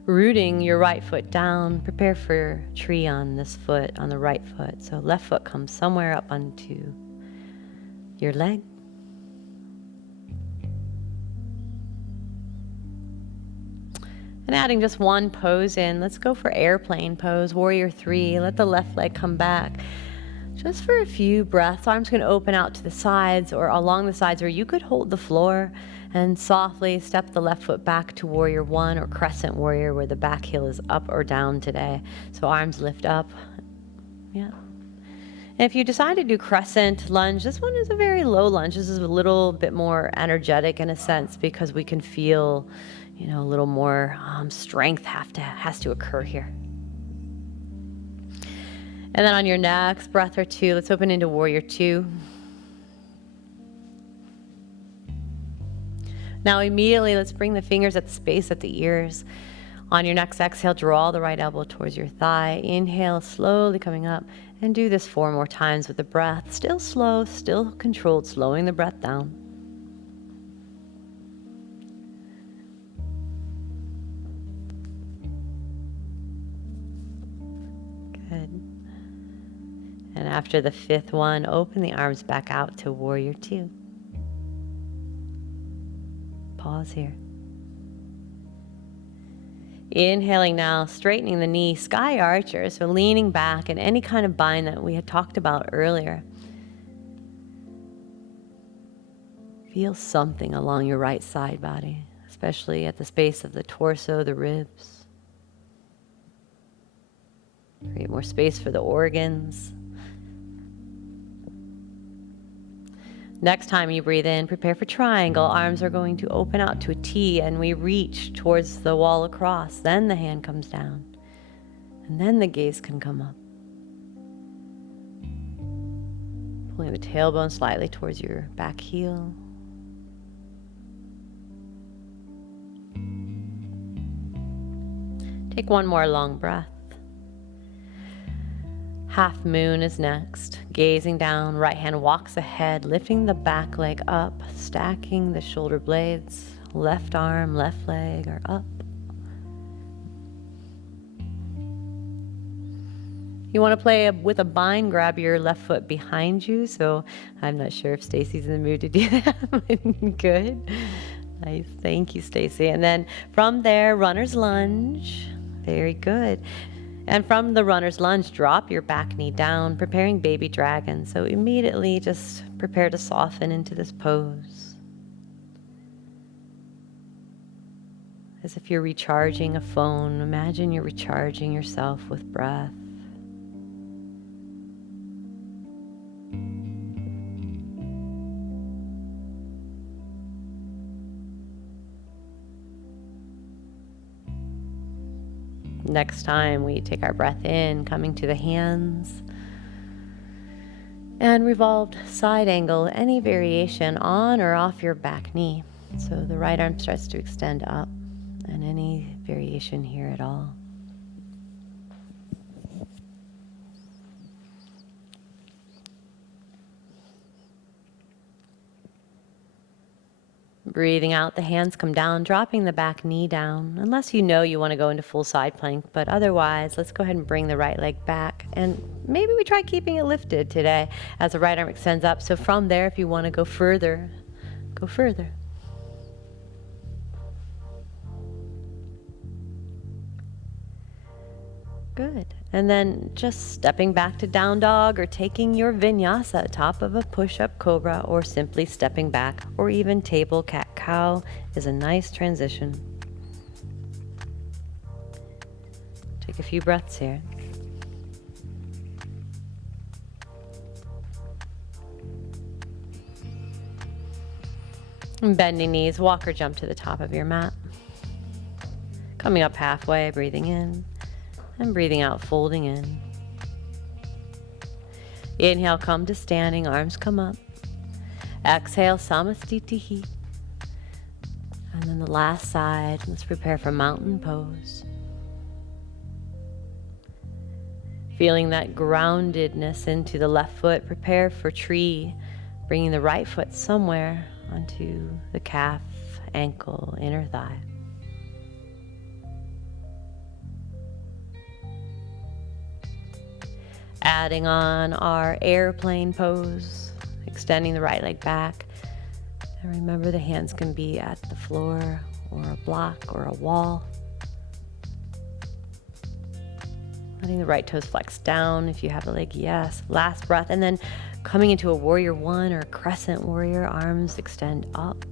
Rooting your right foot down, prepare for tree on this foot, on the right foot. So left foot comes somewhere up onto your leg. And adding just one pose in, let's go for airplane pose, warrior 3. Let the left leg come back. Just for a few breaths, arms can open out to the sides or along the sides, or you could hold the floor and softly step the left foot back to warrior 1 or crescent warrior, where the back heel is up or down today. So arms lift up. Yeah. And if you decide to do crescent lunge, this one is a very low lunge. This is a little bit more energetic in a sense, because we can feel, a little more strength has to occur here. And then on your next breath or two, let's open into warrior 2. Now immediately, let's bring the fingers at the space at the ears. On your next exhale, draw the right elbow towards your thigh. Inhale, slowly coming up. And do this 4 more times with the breath. Still slow, still controlled, slowing the breath down. Good. And after the 5th one, open the arms back out to warrior 2. Pause here. Inhaling now, straightening the knee, sky archer, so leaning back in any kind of bind that we had talked about earlier. Feel something along your right side body, especially at the space of the torso, the ribs. Create more space for the organs. Next time you breathe in, prepare for triangle. Arms are going to open out to a T, and we reach towards the wall across. Then the hand comes down, and then the gaze can come up. Pulling the tailbone slightly towards your back heel. Take one more long breath. Half moon is next. Gazing down, right hand walks ahead, lifting the back leg up, stacking the shoulder blades. Left arm, left leg are up. You want to play with a bind, grab your left foot behind you. So I'm not sure if Stacy's in the mood to do that. Good. Nice. Thank you, Stacy. And then from there, runner's lunge. Very good. And from the runner's lunge, drop your back knee down, preparing baby dragon. So immediately just prepare to soften into this pose. As if you're recharging a phone, imagine you're recharging yourself with breath. Next time we take our breath in, coming to the hands, and revolved side angle, any variation on or off your back knee. So the right arm starts to extend up, and any variation here at all. Breathing out, the hands come down, dropping the back knee down, unless you know you want to go into full side plank. But otherwise, let's go ahead and bring the right leg back. And maybe we try keeping it lifted today as the right arm extends up. So from there, if you want to go further, go further. Good. And then just stepping back to down dog or taking your vinyasa, top of a push-up cobra, or simply stepping back, or even table cat-cow is a nice transition. Take a few breaths here. And bending knees, walk or jump to the top of your mat. Coming up halfway, breathing in. And breathing out, folding in. Inhale, come to standing, arms come up. Exhale, samastitihi. And then the last side, let's prepare for mountain pose. Feeling that groundedness into the left foot, prepare for tree, bringing the right foot somewhere onto the calf, ankle, inner thigh. Adding on our airplane pose, extending the right leg back. And remember, the hands can be at the floor or a block or a wall. Letting the right toes flex down if you have the leg, yes. Last breath, and then coming into a warrior one or crescent warrior, arms extend up.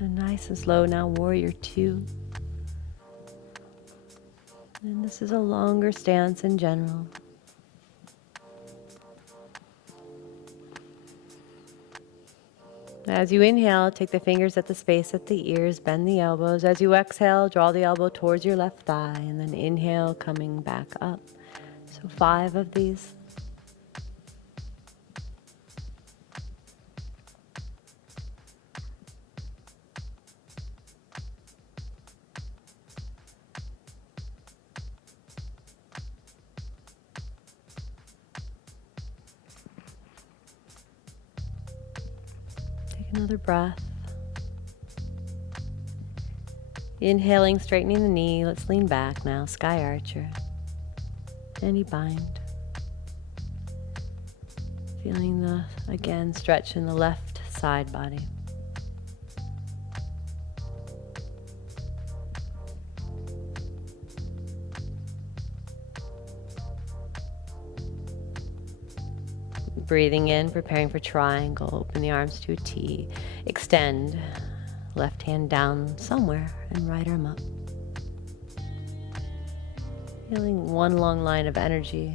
And nice and slow now, warrior two. And this is a longer stance in general. As you inhale, take the fingers at the space at the ears, bend the elbows. As you exhale, draw the elbow towards your left thigh, and then inhale, coming back up. So 5 of these. Another breath. Inhaling, straightening the knee. Let's lean back now. Sky Archer. Any bind. Feeling the, again, stretch in the left side body. Breathing in, preparing for triangle. Open the arms to a T. Extend. Left hand down somewhere and right arm up. Feeling one long line of energy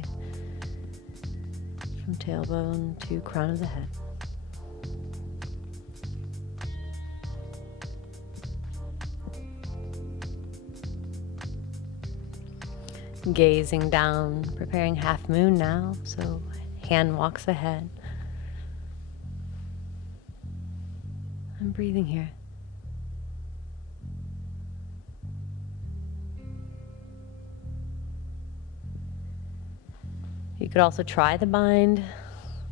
from tailbone to crown of the head. Gazing down, preparing half moon now, so hand walks ahead. I'm breathing here. You could also try the bind.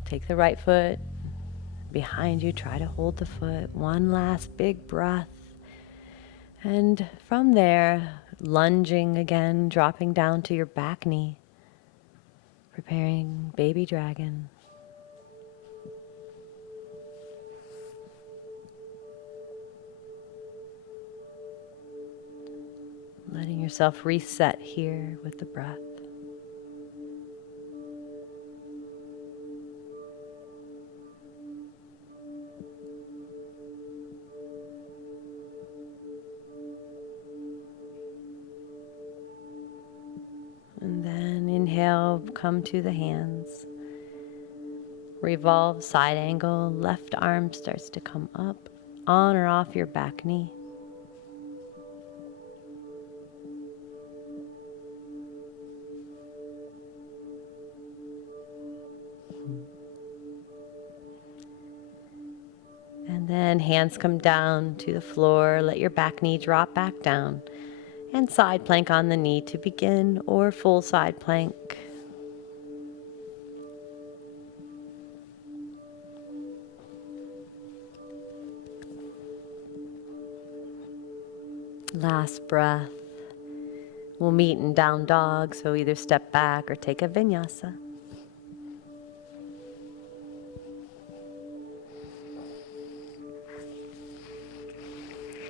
Take the right foot behind you. Try to hold the foot. One last big breath. And from there, lunging again, dropping down to your back knee. Preparing baby dragon. Letting yourself reset here with the breath. And then inhale, come to the hands. Revolve, side angle, left arm starts to come up, on or off your back knee. And then hands come down to the floor. Let your back knee drop back down. And side plank on the knee to begin, or full side plank. Last breath. We'll meet in down dog, so either step back or take a vinyasa.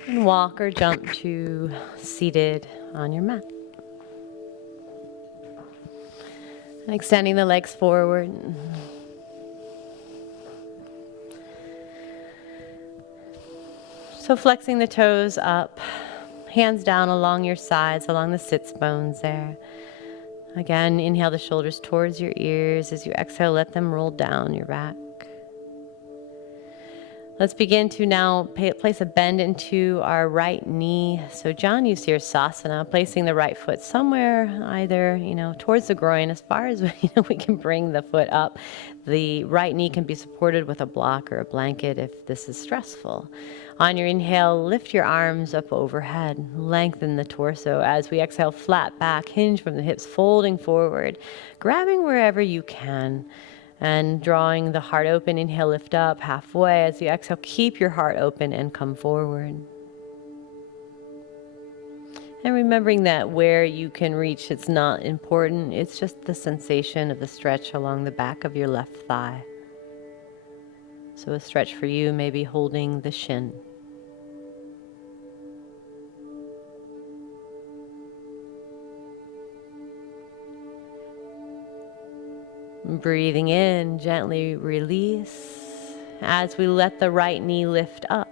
And walk or jump to seated on your mat. And extending the legs forward. So flexing the toes up, hands down along your sides, along the sits bones there. Again, inhale the shoulders towards your ears. As you exhale, let them roll down your back. Let's begin to now place a bend into our right knee. So John used here Savasana, placing the right foot somewhere either, towards the groin as far as we can bring the foot up. The right knee can be supported with a block or a blanket if this is stressful. On your inhale, lift your arms up overhead, lengthen the torso. As we exhale, flat back, hinge from the hips, folding forward, grabbing wherever you can. And drawing the heart open, inhale, lift up halfway. As you exhale, keep your heart open and come forward. And remembering that where you can reach, it's not important. It's just the sensation of the stretch along the back of your left thigh. So a stretch for you may be holding the shin. Breathing in, gently release as we let the right knee lift up.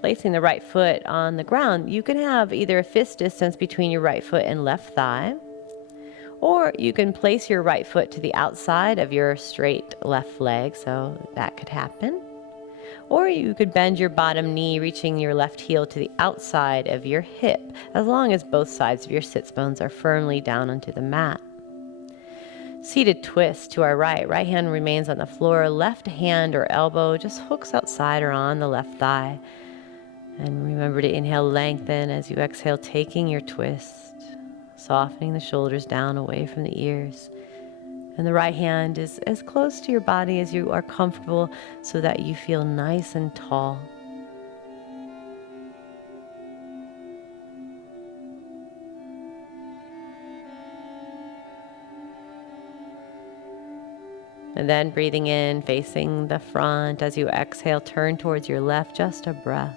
Placing the right foot on the ground, you can have either a fist distance between your right foot and left thigh, or you can place your right foot to the outside of your straight left leg, so that could happen. Or you could bend your bottom knee, reaching your left heel to the outside of your hip, as long as both sides of your sits bones are firmly down onto the mat. Seated twist to our right. Right hand remains on the floor. Left hand or elbow just hooks outside or on the left thigh. And remember to inhale, lengthen as you exhale, taking your twist, softening the shoulders down away from the ears. And the right hand is as close to your body as you are comfortable so that you feel nice and tall. And then breathing in, facing the front. As you exhale, turn towards your left, just a breath.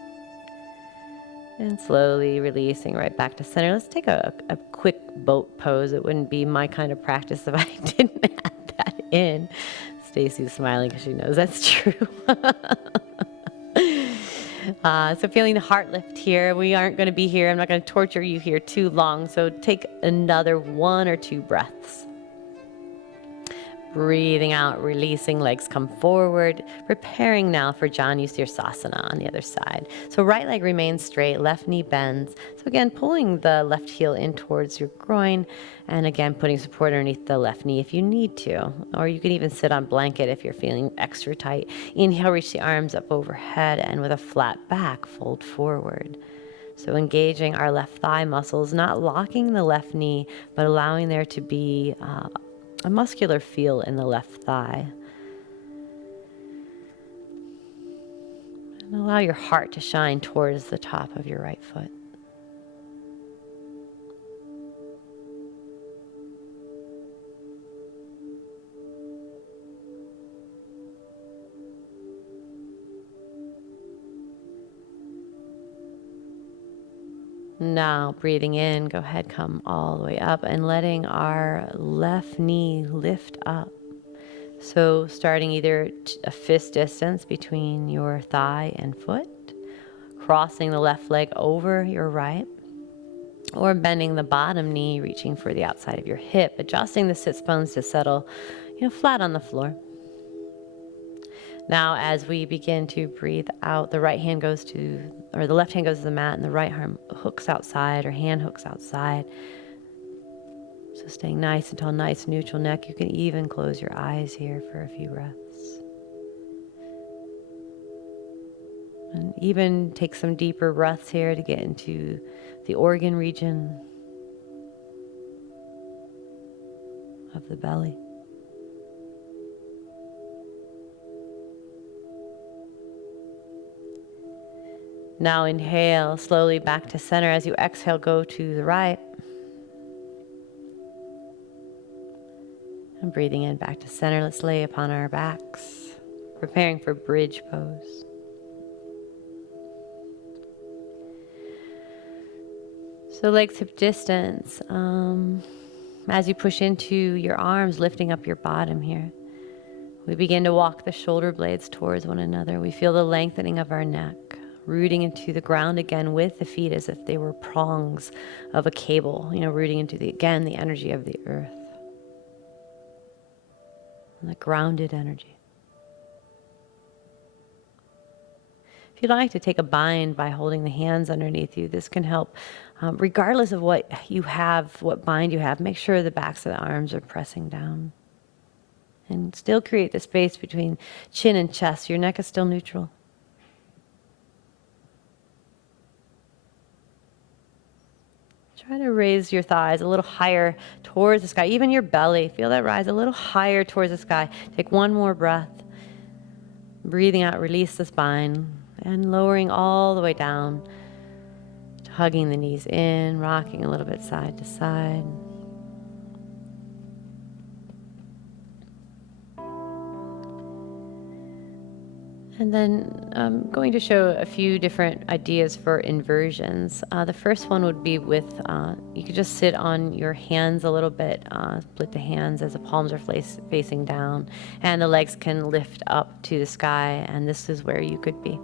And slowly releasing right back to center. Let's take a quick boat pose. It wouldn't be my kind of practice if I didn't add that in. Stacy's smiling because she knows that's true. So feeling the heart lift here. We aren't going to be here. I'm not going to torture you here too long. So take another 1 or 2 breaths. Breathing out, releasing, legs come forward. Preparing now for Janusirasana on the other side. So right leg remains straight, left knee bends. So again, pulling the left heel in towards your groin, and again, putting support underneath the left knee if you need to. Or you can even sit on blanket if you're feeling extra tight. Inhale, reach the arms up overhead, and with a flat back, fold forward. So engaging our left thigh muscles, not locking the left knee, but allowing there to be a muscular feel in the left thigh. And allow your heart to shine towards the top of your right foot. Now, breathing in, go ahead, come all the way up and letting our left knee lift up. So starting either a fist distance between your thigh and foot, crossing the left leg over your right, or bending the bottom knee, reaching for the outside of your hip, adjusting the sits bones to settle, flat on the floor. Now, as we begin to breathe out, the left hand goes to the mat, and the right arm hooks outside, or hand hooks outside. So staying nice and tall, nice neutral neck. You can even close your eyes here for a few breaths. And even take some deeper breaths here to get into the organ region of the belly. Now inhale slowly back to center. As you exhale, go to the right. And breathing in back to center, let's lay upon our backs, preparing for bridge pose. So legs hip distance. As you push into your arms, lifting up your bottom here. We begin to walk the shoulder blades towards one another. We feel the lengthening of our neck, rooting into the ground again with the feet as if they were prongs of a cable, rooting into the energy of the earth. And the grounded energy. If you'd like to take a bind by holding the hands underneath you, this can help. Regardless of what you have, what bind you have, make sure the backs of the arms are pressing down. And still create the space between chin and chest. Your neck is still neutral. Try to raise your thighs a little higher towards the sky. Even your belly, feel that rise a little higher towards the sky. Take one more breath. Breathing out, release the spine. And lowering all the way down. Hugging the knees in, rocking a little bit side to side. And then I'm going to show a few different ideas for inversions. The first one would be with, you could just sit on your hands a little bit, split the hands as the palms are facing down, and the legs can lift up to the sky, and this is where you could be.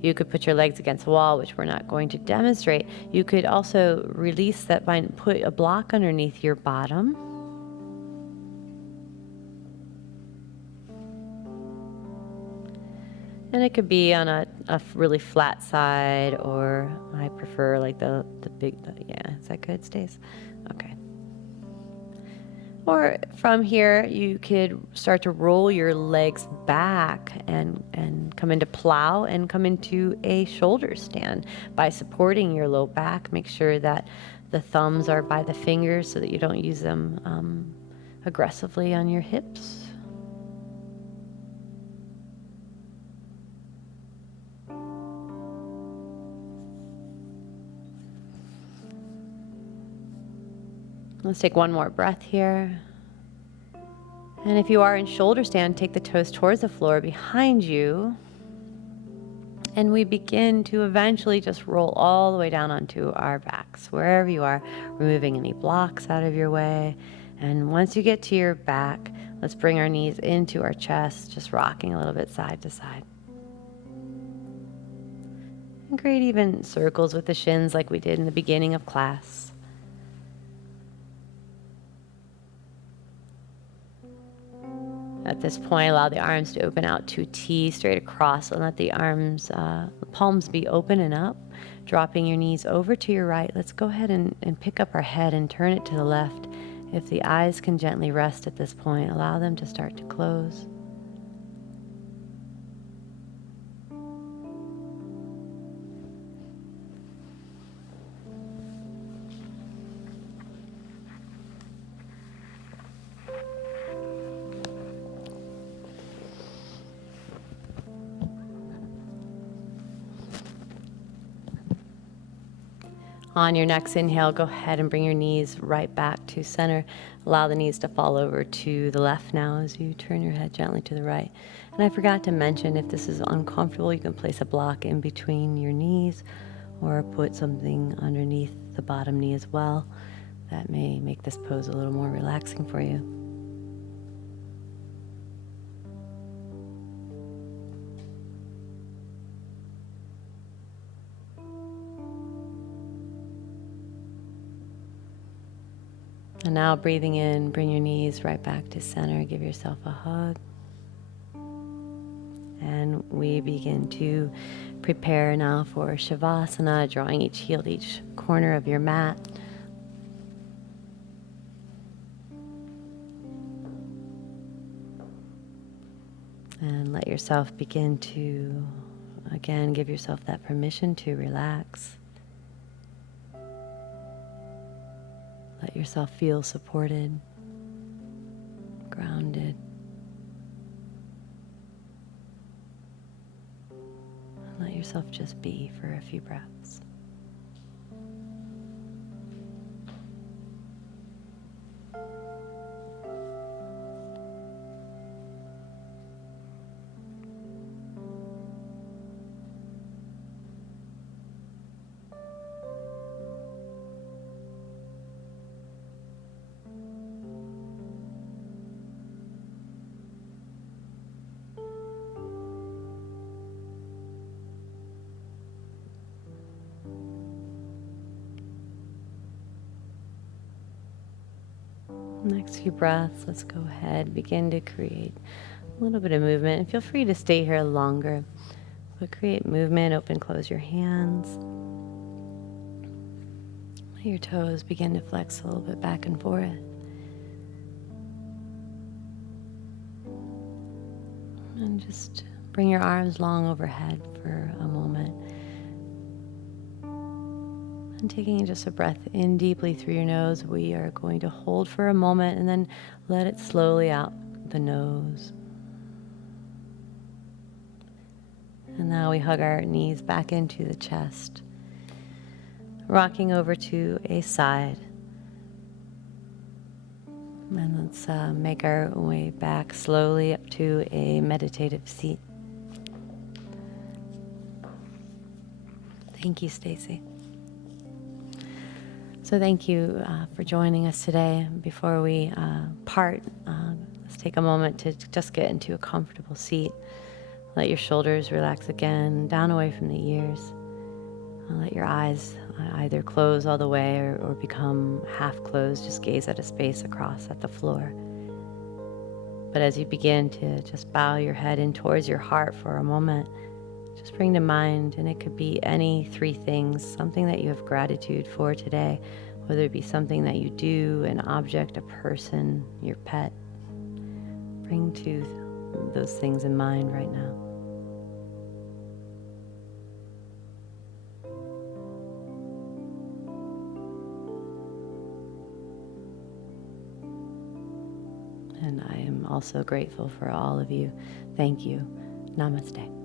You could put your legs against the wall, which we're not going to demonstrate. You could also release that bind, put a block underneath your bottom. And it could be on a really flat side, or I prefer like the big, yeah, is that good, Stace? Okay. Or from here, you could start to roll your legs back and come into plow and come into a shoulder stand by supporting your low back. Make sure that the thumbs are by the fingers so that you don't use them aggressively on your hips. Let's take one more breath here. And if you are in shoulder stand, take the toes towards the floor behind you. And we begin to eventually just roll all the way down onto our backs, wherever you are, removing any blocks out of your way. And once you get to your back, let's bring our knees into our chest, just rocking a little bit side to side. And create even circles with the shins like we did in the beginning of class. At this point, allow the arms to open out to T, straight across, and let the arms, palms be open and up, dropping your knees over to your right. Let's go ahead and pick up our head and turn it to the left. If the eyes can gently rest at this point, allow them to start to close. On your next inhale, go ahead and bring your knees right back to center. Allow the knees to fall over to the left now as you turn your head gently to the right. And I forgot to mention, if this is uncomfortable, you can place a block in between your knees or put something underneath the bottom knee as well. That may make this pose a little more relaxing for you. And now breathing in, bring your knees right back to center. Give yourself a hug. And we begin to prepare now for Savasana, drawing each heel to each corner of your mat. And let yourself begin to again, give yourself that permission to relax. Let yourself feel supported, grounded. And let yourself just be for a few breaths. Next few breaths, let's go ahead, begin to create a little bit of movement. And feel free to stay here longer. But create movement, open, close your hands. Let your toes begin to flex a little bit back and forth. And just bring your arms long overhead for a moment. And taking just a breath in deeply through your nose, we are going to hold for a moment and then let it slowly out the nose. And now we hug our knees back into the chest, rocking over to a side. And let's make our way back slowly up to a meditative seat. Thank you, Stacy. So thank you for joining us today. Before we part, let's take a moment to just get into a comfortable seat. Let your shoulders relax again, down away from the ears. Let your eyes either close all the way or become half closed. Just gaze at a space across at the floor. But as you begin to just bow your head in towards your heart for a moment, just bring to mind, and it could be any three things, something that you have gratitude for today, whether it be something that you do, an object, a person, your pet. Bring to those things in mind right now. And I am also grateful for all of you. Thank you. Namaste.